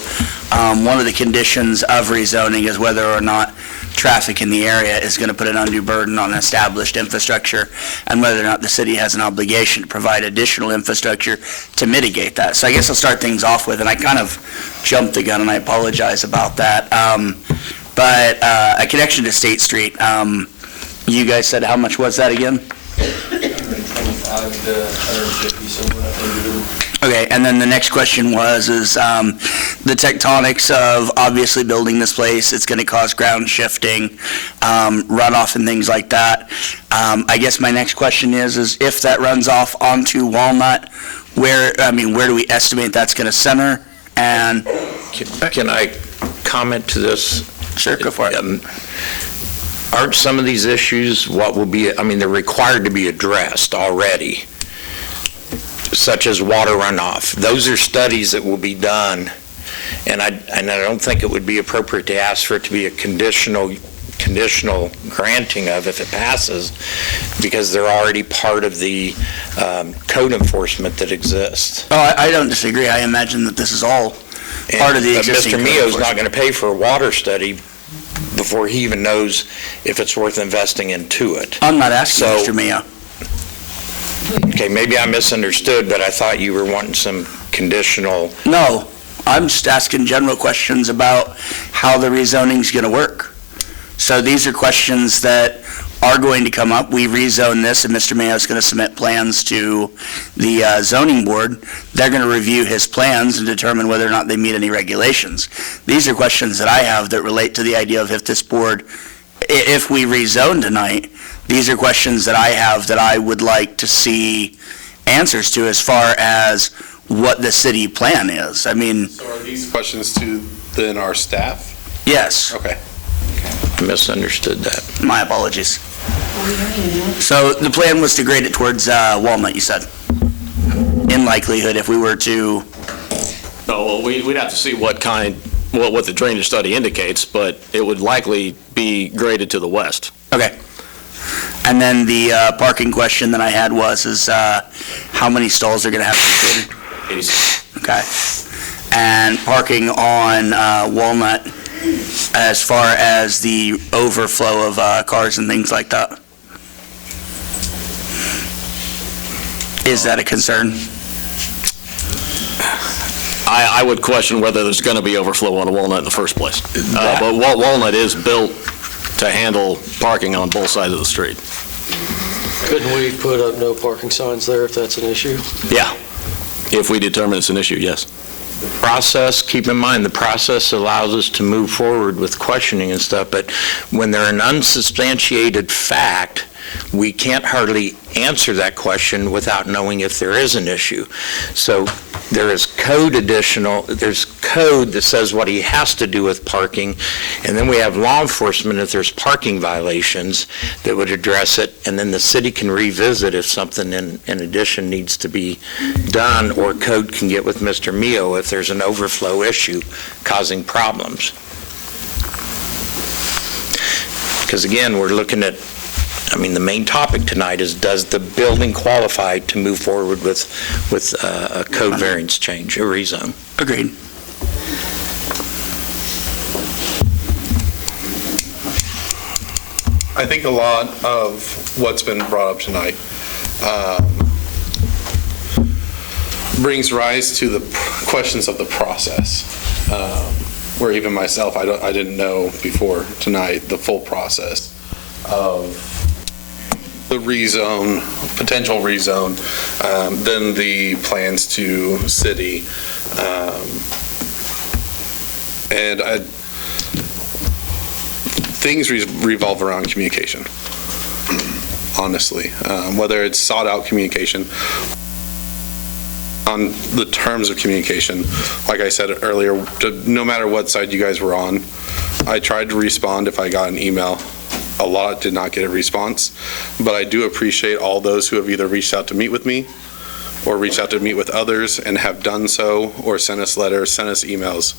One of the conditions of rezoning is whether or not traffic in the area is going to put an undue burden on established infrastructure, and whether or not the city has an obligation to provide additional infrastructure to mitigate that. So I guess I'll start things off with, and I kind of jumped the gun, and I apologize about that. But a connection to State Street, you guys said how much was that again? 25 to 150, somewhere. Okay, and then the next question was, the tectonics of obviously building this place, it's going to cause ground shifting, runoff and things like that. I guess my next question is if that runs off onto Walnut, where do we estimate that's going to center? And can I comment to this? Sure, go for it. Aren't some of these issues they're required to be addressed already, such as water runoff? Those are studies that will be done, and I don't think it would be appropriate to ask for it to be a conditional granting of if it passes, because they're already part of the code enforcement that exists. Oh, I don't disagree. I imagine that this is all part of the existing But code Mr. Mio's enforcement. not going to pay for a water study before he even knows if it's worth investing into it. I'm not asking Mr. Mio. Okay, maybe I misunderstood, but I thought you were wanting some conditional. No, I'm just asking general questions about how the rezoning's going to work. So these are questions that are going to come up. We rezone this, and Mr. Mayo's going to submit plans to the zoning board. They're going to review his plans and determine whether or not they meet any regulations. These are questions that I have that relate to the idea of if this board, if we rezone tonight, these are questions that I have that I would like to see answers to as far as what the city plan is. I mean... So are these questions to then our staff? Yes. Okay. I misunderstood that. My apologies. So the plan was to grade it towards Walnut, you said? In likelihood, if we were to... No, well, we'd have to see what the drainage study indicates, but it would likely be graded to the west. Okay. And then the parking question that I had is how many stalls are going to have to be created? 86. Okay. And parking on Walnut, as far as the overflow of cars and things like that? Is that a concern? I would question whether there's going to be overflow on Walnut in the first place. But Walnut is built to handle parking on both sides of the street. Couldn't we put up no parking signs there if that's an issue? Yeah, if we determine it's an issue, yes. Process, keep in mind, the process allows us to move forward with questioning and stuff, but when they're an unsubstantiated fact, we can't hardly answer that question without knowing if there is an issue. So there is there's code that says what he has to do with parking, and then we have law enforcement if there's parking violations that would address it, and then the city can revisit if something in addition needs to be done, or code can get with Mr. Mio if there's an overflow issue causing problems. Because again, we're looking at, the main topic tonight is, does the building qualify to move forward with a code variance change, a rezone? Agreed. I think a lot of what's been brought up tonight brings rise to the questions of the process, where even myself, I didn't know before tonight the full process of the rezone, potential rezone, then the plans to city, and things revolve around communication, honestly, whether it's sought out communication, on the terms of communication. Like I said earlier, no matter what side you guys were on, I tried to respond if I got an email. A lot did not get a response, but I do appreciate all those who have either reached out to meet with me or reached out to meet with others and have done so, or sent us letters, sent us emails.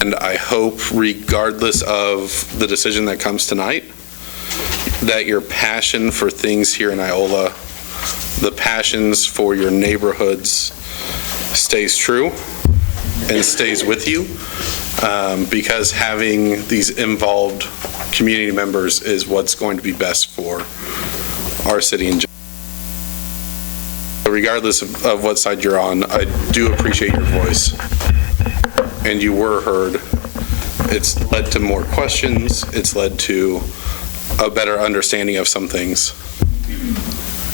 And I hope, regardless of the decision that comes tonight, that your passion for things here in Iola, the passions for your neighborhoods, stays true and stays with you, because having these involved community members is what's going to be best for our city in general. Regardless of what side you're on, I do appreciate your voice, and you were heard. It's led to more questions. It's led to a better understanding of some things.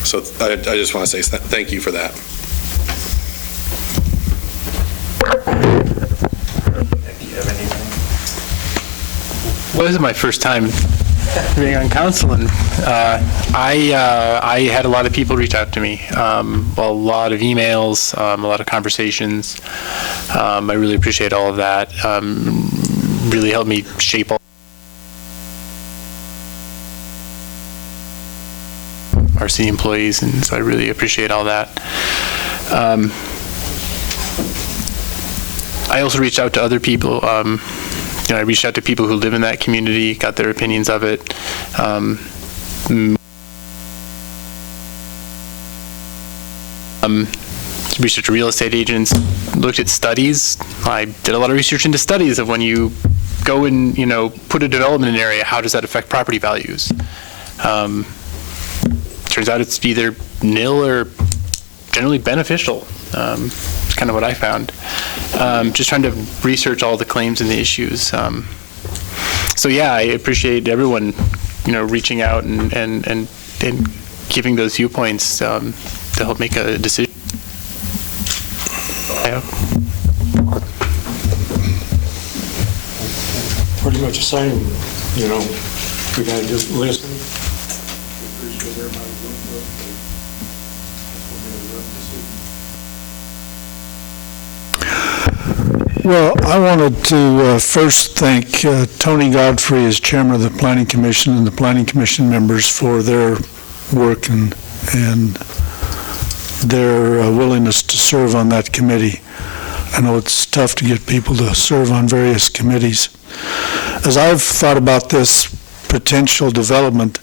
So I just want to say thank you for that. Well, this is my first time being on council, and I had a lot of people reach out to me, a lot of emails, a lot of conversations. I really appreciate all of that. Really helped me shape our city employees, and so I really appreciate all that. I also reached out to other people. I reached out to people who live in that community, got their opinions of it. Reached out to real estate agents, looked at studies. I did a lot of research into studies of when you go and, put a development in an area, how does that affect property values? Turns out it's either nil or generally beneficial. It's kind of what I found. Just trying to research all the claims and the issues. So yeah, I appreciate everyone reaching out and giving those viewpoints to help make a decision. Pretty much the same, we gotta just listen. Well, I wanted to first thank Tony Godfrey as chairman of the Planning Commission and the Planning Commission members for their work and their willingness to serve on that committee. I know it's tough to get people to serve on various committees. As I've thought about this potential development,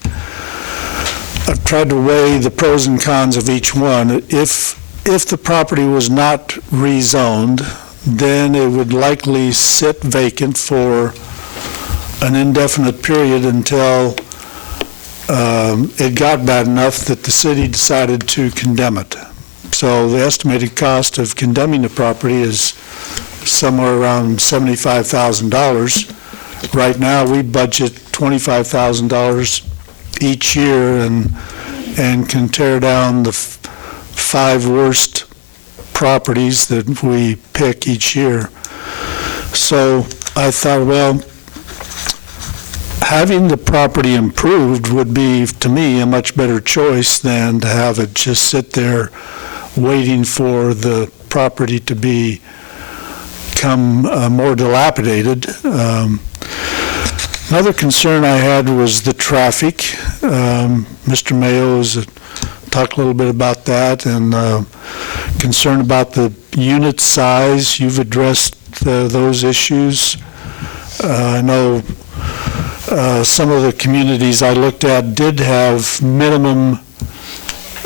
I've tried to weigh the pros and cons of each one. If the property was not rezoned, then it would likely sit vacant for an indefinite period until it got bad enough that the city decided to condemn it. So the estimated cost of condemning the property is somewhere around $75,000. Right now, we budget $25,000 each year and can tear down the 5 worst properties that we pick each year. So I thought, well, having the property improved would be, to me, a much better choice than to have it just sit there waiting for the property to become more dilapidated. Another concern I had was the traffic. Mr. Mayo's talked a little bit about that, and concern about the unit size. You've addressed those issues. I know some of the communities I looked at did have minimum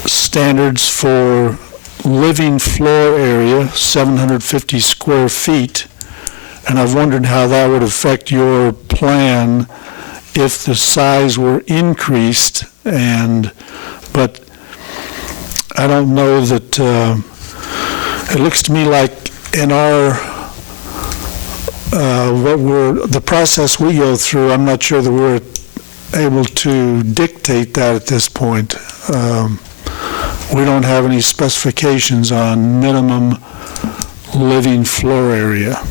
standards for living floor area, 750 square feet, and I've wondered how that would affect your plan if the size were increased, but I don't know that, it looks to me like in our, the process we go through, I'm not sure that we're able to dictate that at this point. We don't have any specifications on minimum living floor area.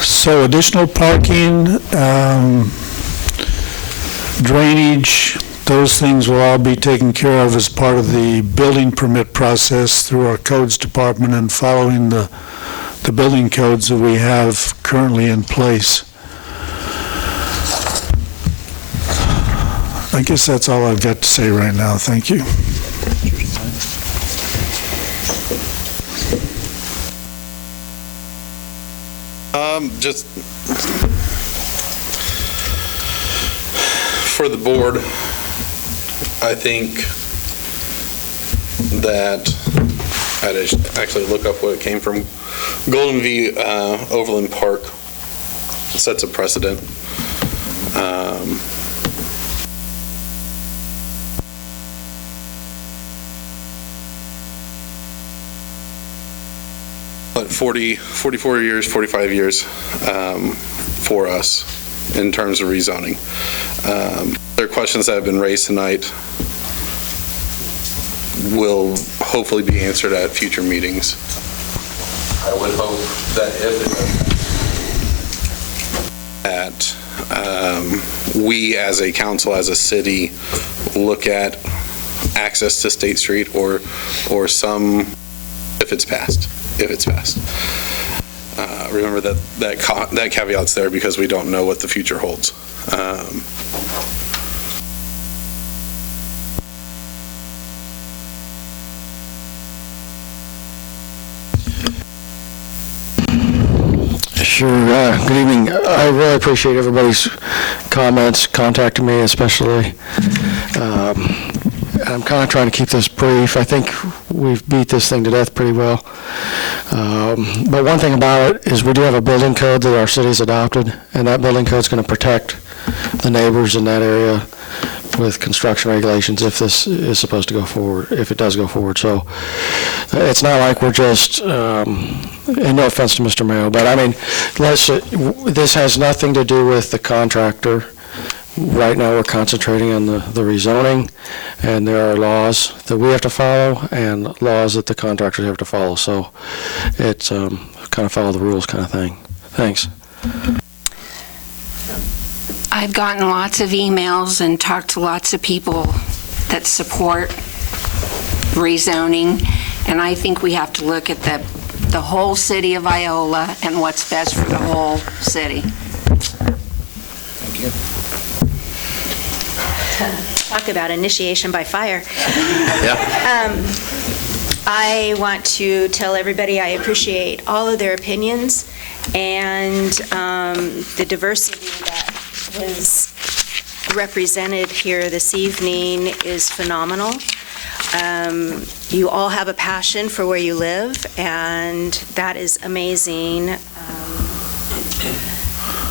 So additional parking, drainage, those things will all be taken care of as part of the building permit process through our codes department and following the building codes that we have currently in place. I guess that's all I've got to say right now. Thank you. Just for the board, I think that I'd actually look up what it came from. Golden V Overland Park sets a precedent. But 44 years, 45 years for us in terms of rezoning. There are questions that have been raised tonight will hopefully be answered at future meetings. I would hope that we as a council, as a city, look at access to State Street or some, if it's passed. Remember that caveat's there because we don't know what the future holds. Sure. Good evening. I really appreciate everybody's comments, contacting me especially. I'm kind of trying to keep this brief. I think we've beat this thing to death pretty well. But one thing about it is we do have a building code that our city's adopted, and that building code's going to protect the neighbors in that area with construction regulations if this is supposed to go forward, if it does go forward. So it's not like we're just, and no offense to Mr. Mayo, but I mean, this has nothing to do with the contractor. Right now, we're concentrating on the rezoning, and there are laws that we have to follow and laws that the contractors have to follow. So it's kind of follow the rules kind of thing. Thanks. I've gotten lots of emails and talked to lots of people that support rezoning, and I think we have to look at the whole city of Iola and what's best for the whole city. Thank you. Talk about initiation by fire. Yeah. I want to tell everybody I appreciate all of their opinions and the diversity that was represented here this evening is phenomenal. You all have a passion for where you live, and that is amazing.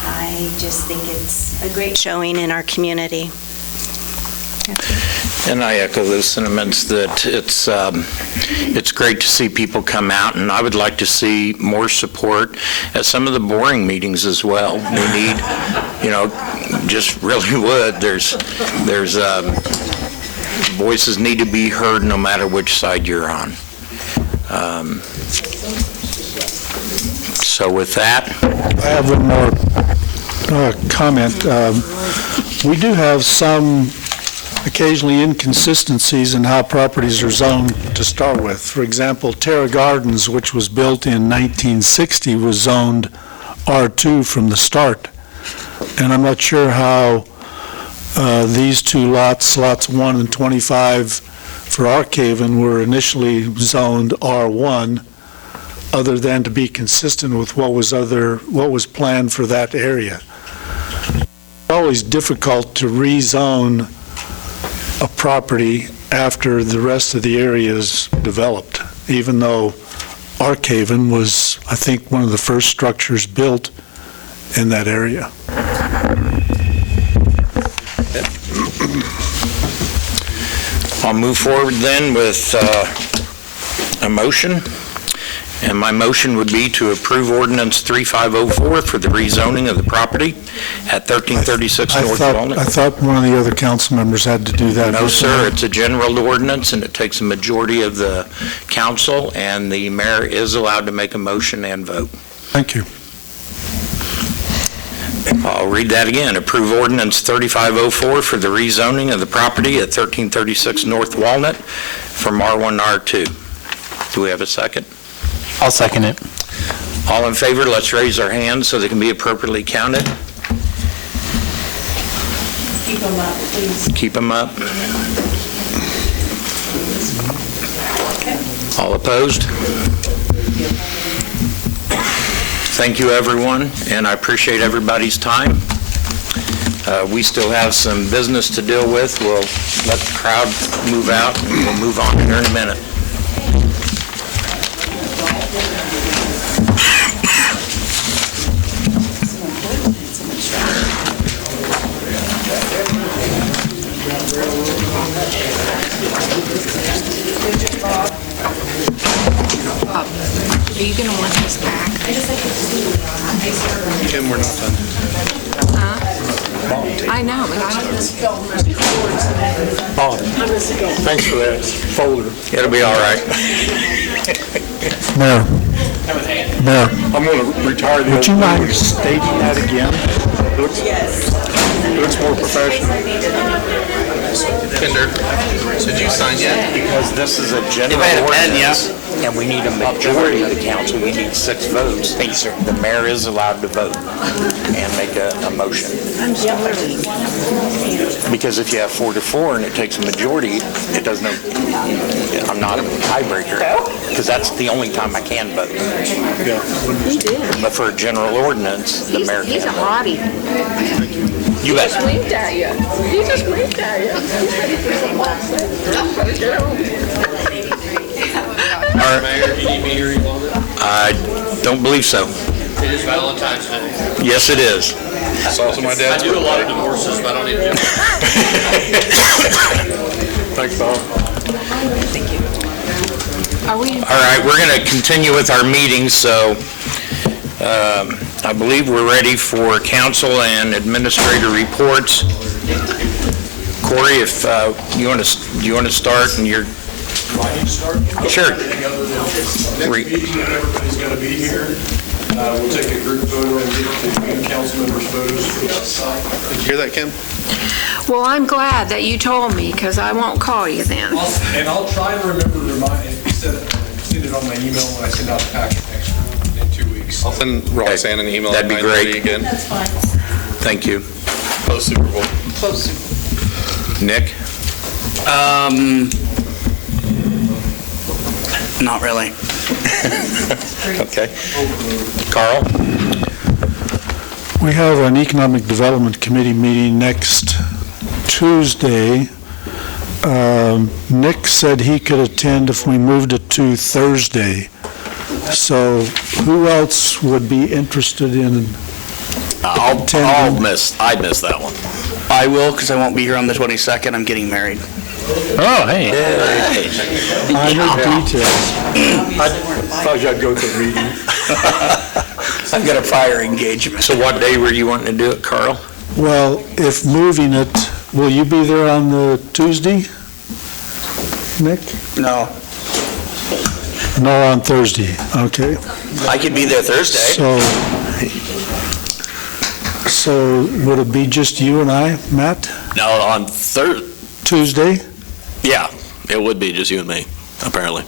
I just think it's a great showing in our community. And I echo those sentiments that it's great to see people come out, and I would like to see more support at some of the boring meetings as well. We need, just really would. There's voices need to be heard no matter which side you're on. So with that, I have one more comment. We do have some occasionally inconsistencies in how properties are zoned to start with. For example, Terra Gardens, which was built in 1960, was zoned R2 from the start. And I'm not sure how these two lots 1 and 25 for Arkhaven, were initially zoned R1, other than to be consistent with what was planned for that area. It's always difficult to rezone a property after the rest of the area is developed, even though Arkhaven was, I think, one of the first structures built in that area. I'll move forward then with a motion. And my motion would be to approve ordinance 3504 for the rezoning of the property at 1336 North Walnut. I thought one of the other council members had to do that. No, sir. It's a general ordinance, and it takes a majority of the council, and the mayor is allowed to make a motion and vote. Thank you. I'll read that again. Approve ordinance 3504 for the rezoning of the property at 1336 North Walnut from R1 to R2. Do we have a second? I'll second it. All in favor, let's raise our hands so they can be appropriately counted. Keep them up, please. Keep them up. All opposed? Thank you, everyone, and I appreciate everybody's time. We still have some business to deal with. We'll let the crowd move out, and we'll move on here in a minute. Are you going to want this back? Kim, we're not done. I know, but I don't. Thanks for that folder. It'll be all right. Mayor, I'm going to retire the would you mind stating that again? It looks more professional. Kinder, did you sign yet? Because this is a general ordinance, and we need a majority of the council. We need 6 votes. The mayor is allowed to vote and make a motion. Because if you have 4 to 4 and it takes a majority, it doesn't, I'm not a tiebreaker, because that's the only time I can vote. But for a general ordinance, the mayor can. He's a hottie. You bet. He just winked at you. He just winked at you. Mayor, do you need me here any longer? I don't believe so. It is Valentine's Day. Yes, it is. It's also my dad's. I do a lot of divorces, but I don't need to. Thanks, Bob. Thank you. Are we? All right, we're going to continue with our meeting, so I believe we're ready for council and administrator reports. Corey, if you want to start, and you're. Do I need to start? Sure. Everybody's going to be here. We'll take a group photo and get the council members' photos. Did you hear that, Kim? Well, I'm glad that you told me, because I won't call you then. And I'll try to remember to remind you, send it on my email when I send out the packet in 2 weeks. I'll send Roxanne an email. That'd be at great. 9:30 again. That's fine. Thank you. Post Super Bowl. Nick? Not really. Okay. Carl? We have an Economic Development Committee meeting next Tuesday. Nick said he could attend if we moved it to Thursday. So who else would be interested in I'd miss that one. I will, because I won't be here on the 22nd. I'm getting married. Oh, hey. minor details? I thought I'd go to a meeting. I've got a prior engagement. So what day were you wanting to do it, Carl? Well, if moving it, will you be there on the Tuesday, Nick? No, No, on Thursday, okay. I could be there Thursday. So would it be just you and I, Matt? No, on Tuesday? Yeah, it would be just you and me, apparently.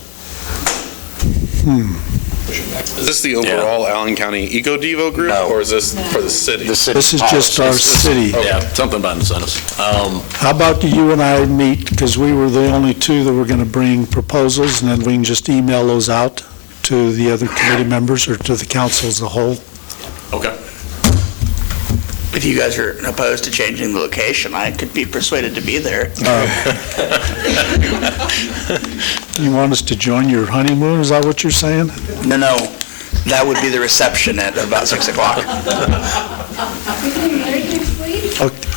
Is this the overall Allen County Eco Devo group, or is this for the city? This is just our city. Yeah, something about incentives. How about you and I meet, because we were the only two that were going to bring proposals, and then we can just email those out to the other committee members or to the council as a whole? Okay. If you guys are opposed to changing the location, I could be persuaded to be there. You want us to join your honeymoon, is that what you're saying? No, that would be the reception at about 6 o'clock.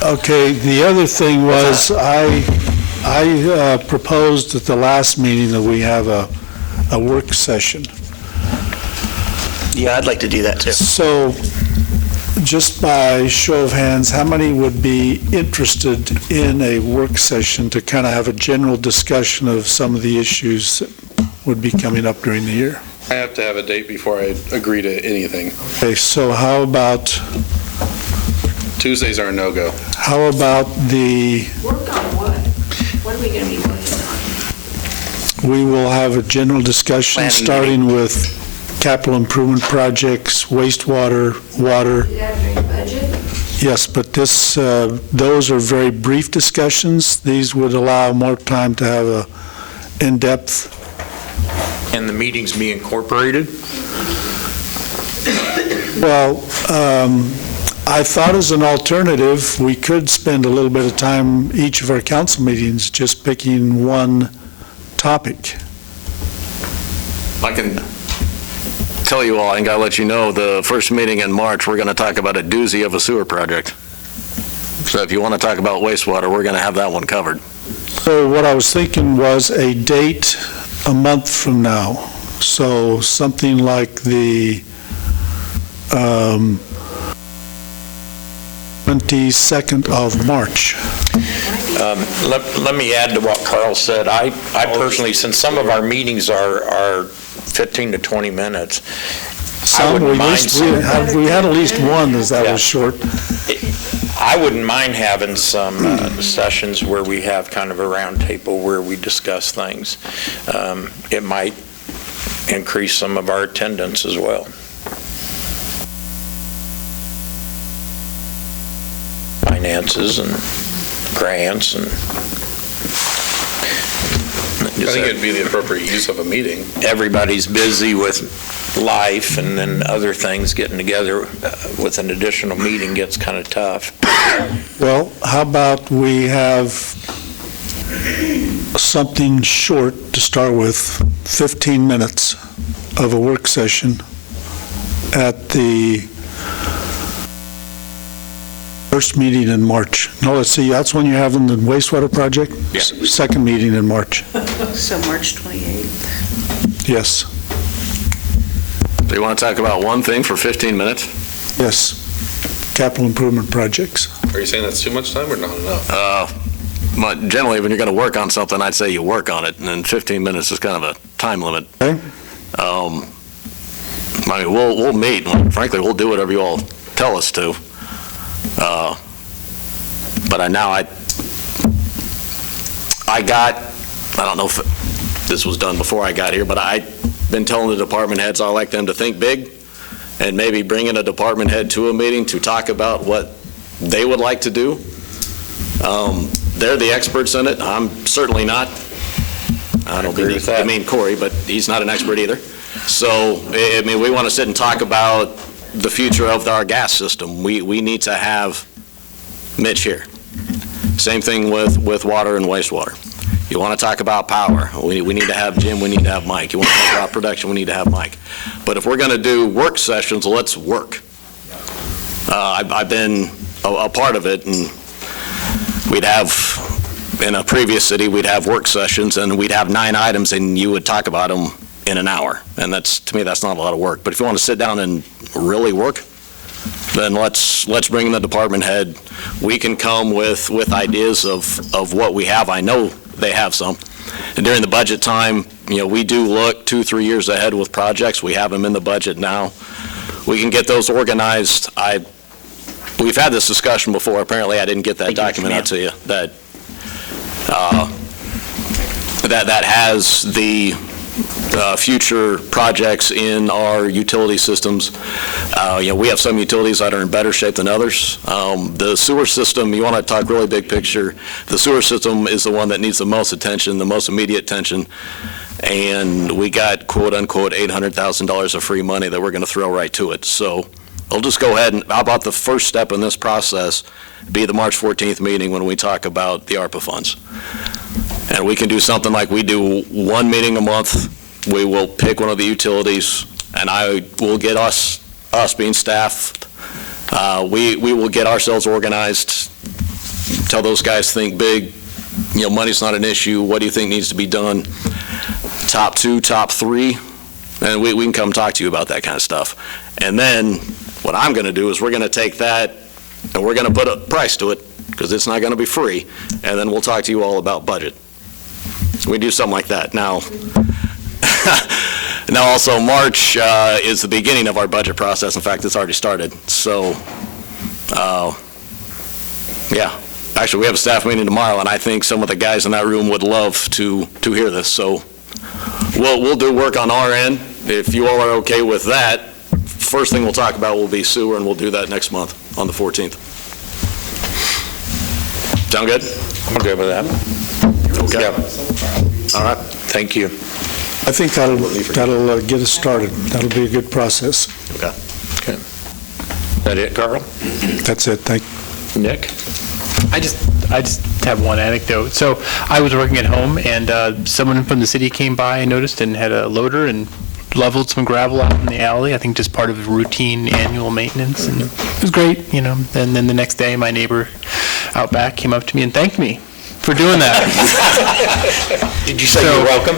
Okay, the other thing was, I proposed at the last meeting that we have a work session. Yeah, I'd like to do that too. So, just by show of hands, how many would be interested in a work session to kind of have a general discussion of some of the issues that would be coming up during the year? I have to have a date before I agree to anything. Okay, so how about... Tuesdays are a no-go. How about the... Work on what? What are we going to be working on? We will have a general discussion starting with capital improvement projects, wastewater, water. Do that during budget? Yes, but those are very brief discussions. These would allow more time to have a in-depth. And the meetings be incorporated? Well, I thought as an alternative, we could spend a little bit of time each of our council meetings just picking one topic. I can tell you all, I think I'll let you know, the first meeting in March, we're going to talk about a doozy of a sewer project. So if you want to talk about wastewater, we're going to have that one covered. So what I was thinking was a date a month from now. So something like the 22nd of March. Let me add to what Carl said. I personally, since some of our meetings are 15 to 20 minutes, I wouldn't mind we had at least one that was short. I wouldn't mind having some sessions where we have kind of a round table where we discuss things. It might increase some of our attendance as well. Finances and grants and... I think it'd be the appropriate use of a meeting. Everybody's busy with life, and then other things getting together with an additional meeting gets kind of tough. Well, how about we have something short to start with, 15 minutes of a work session at the First meeting in March. No, let's see, that's when you're having the wastewater project? Yeah. Second meeting in March. So March 28th. Yes, Do you want to talk about one thing for 15 minutes? yes. Capital improvement projects. Are you saying that's too much time or not enough? Generally, when you're going to work on something, I'd say you work on it, and then 15 minutes is kind of a time limit. Okay. I mean, we'll meet, and frankly, we'll do whatever you all tell us to. But I don't know if this was done before I got here, but I've been telling the department heads I like them to think big and maybe bring in a department head to a meeting to talk about what they would like to do. They're the experts in it. I'm certainly not. I don't agree with that. I mean, Corey, but he's not an expert either. So, I mean, we want to sit and talk about the future of our gas system. We need to have Mitch here. Same thing with water and wastewater. You want to talk about power, we need to have Jim, we need to have Mike. You want to talk about production, we need to have Mike. But if we're going to do work sessions, let's work. I've been a part of it, and we'd have, in a previous city, we'd have work sessions, and we'd have 9 items, and you would talk about them in an hour. And to me, that's not a lot of work. But if you want to sit down and really work, then let's bring in the department head. We can come with ideas of what we have. I know they have some. And during the budget time, we do look 2-3 years ahead with projects. We have them in the budget now. We can get those organized. We've had this discussion before. Apparently, I didn't get that document out to you that has the future projects in our utility systems. We have some utilities that are in better shape than others. The sewer system, you want to talk really big picture, the sewer system is the one that needs the most attention, the most immediate attention, and we got quote-unquote $800,000 of free money that we're going to throw right to it. So I'll just go ahead and, how about the first step in this process be the March 14th meeting when we talk about the ARPA funds. And we can do something like we do 1 meeting a month. We will pick one of the utilities, and I will get us being staffed, we will get ourselves organized, tell those guys think big, money's not an issue, what do you think needs to be done, top 2, top 3, and we can come talk to you about that kind of stuff. And then what I'm going to do is we're going to take that and we're going to put a price to it, because it's not going to be free, and then we'll talk to you all about budget. We do something like that. Now also March is the beginning of our budget process. In fact, it's already started. So, yeah. Actually, we have a staff meeting tomorrow, and I think some of the guys in that room would love to hear this. So we'll do work on our end. If you all are okay with that, first thing we'll talk about will be sewer, and we'll do that next month on the 14th. Sound good? I'm good with that. Okay. Yep. All right, thank you. I think that'll get us started. That'll be a good process. Okay. Is that it, Carl? That's it, thank you. Nick? I just have one anecdote. So I was working at home, and someone from the city came by, I noticed, and had a loader and leveled some gravel out in the alley, I think just part of routine annual maintenance, and it was great, And then the next day, my neighbor out back came up to me and thanked me for doing that. Did you say you're welcome?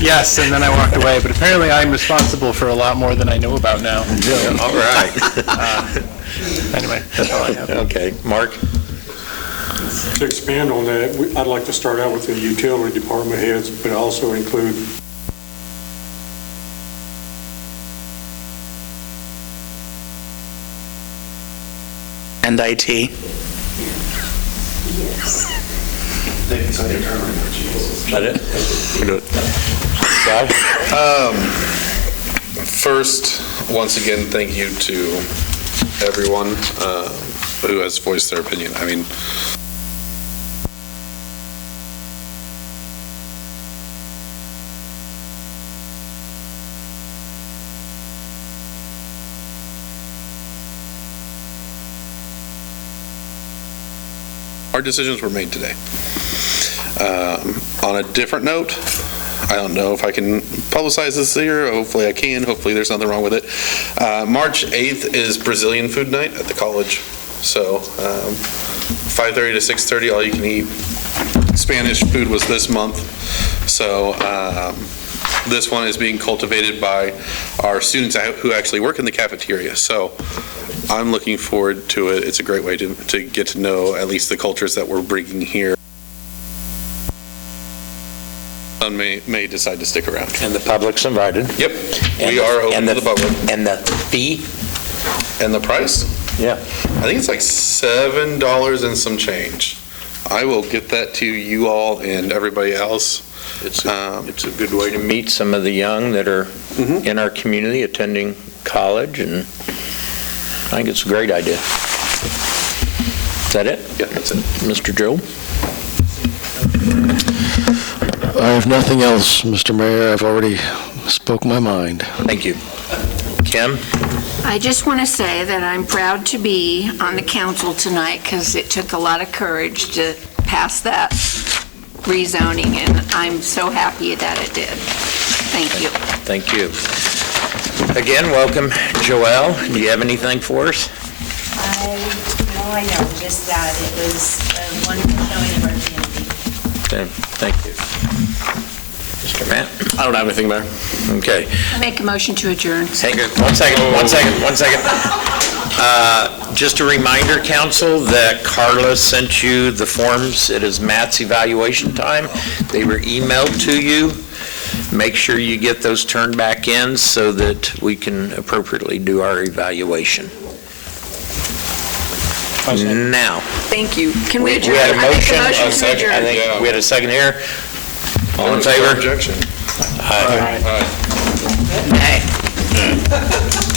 Yes, and then I walked away, but apparently I'm responsible for a lot more than I know about now. Yeah, all right. Anyway, that's all I have. Okay, Mark? To expand on that, I'd like to start out with the utility department heads, but also include and IT. Is that it? We do it. First, once again, thank you to everyone who has voiced their opinion. I mean, our decisions were made today. On a different note, I don't know if I can publicize this here. Hopefully I can. Hopefully there's nothing wrong with it. March 8th is Brazilian food night at the college. So 5:30 to 6:30, all you can eat. Spanish food was this month. So this one is being cultivated by our students who actually work in the cafeteria. So I'm looking forward to it. It's a great way to get to know at least the cultures that we're bringing here. Son may decide to stick around. And the public's invited. Yep, we are open to the public. And the fee? And the price? Yeah. I think it's like $7 and some change. I will get that to you all and everybody else. It's a good way to meet some of the young that are in our community attending college, and I think it's a great idea. Is that it? Yeah, that's it. Mr. Joe? I have nothing else, Mr. Mayor. I've already spoke my mind. Thank you. Kim? I just want to say that I'm proud to be on the council tonight because it took a lot of courage to pass that rezoning, and I'm so happy that it did. Thank you. Thank you. Again, welcome, Joelle. Do you have anything for us? I know, just that it was a wonderful showing of our community. Okay, thank you. Mr. Matt? I don't have anything, Mayor. Okay. I make a motion to adjourn. Hang on, one second. Just a reminder, council, that Carla sent you the forms. It is Matt's evaluation time. They were emailed to you. Make sure you get those turned back in so that we can appropriately do our evaluation. Now. Thank you. Can we adjourn? We had a motion. I make a motion to adjourn. I think we had a second here. All in favor? Objection. Aye. Aye.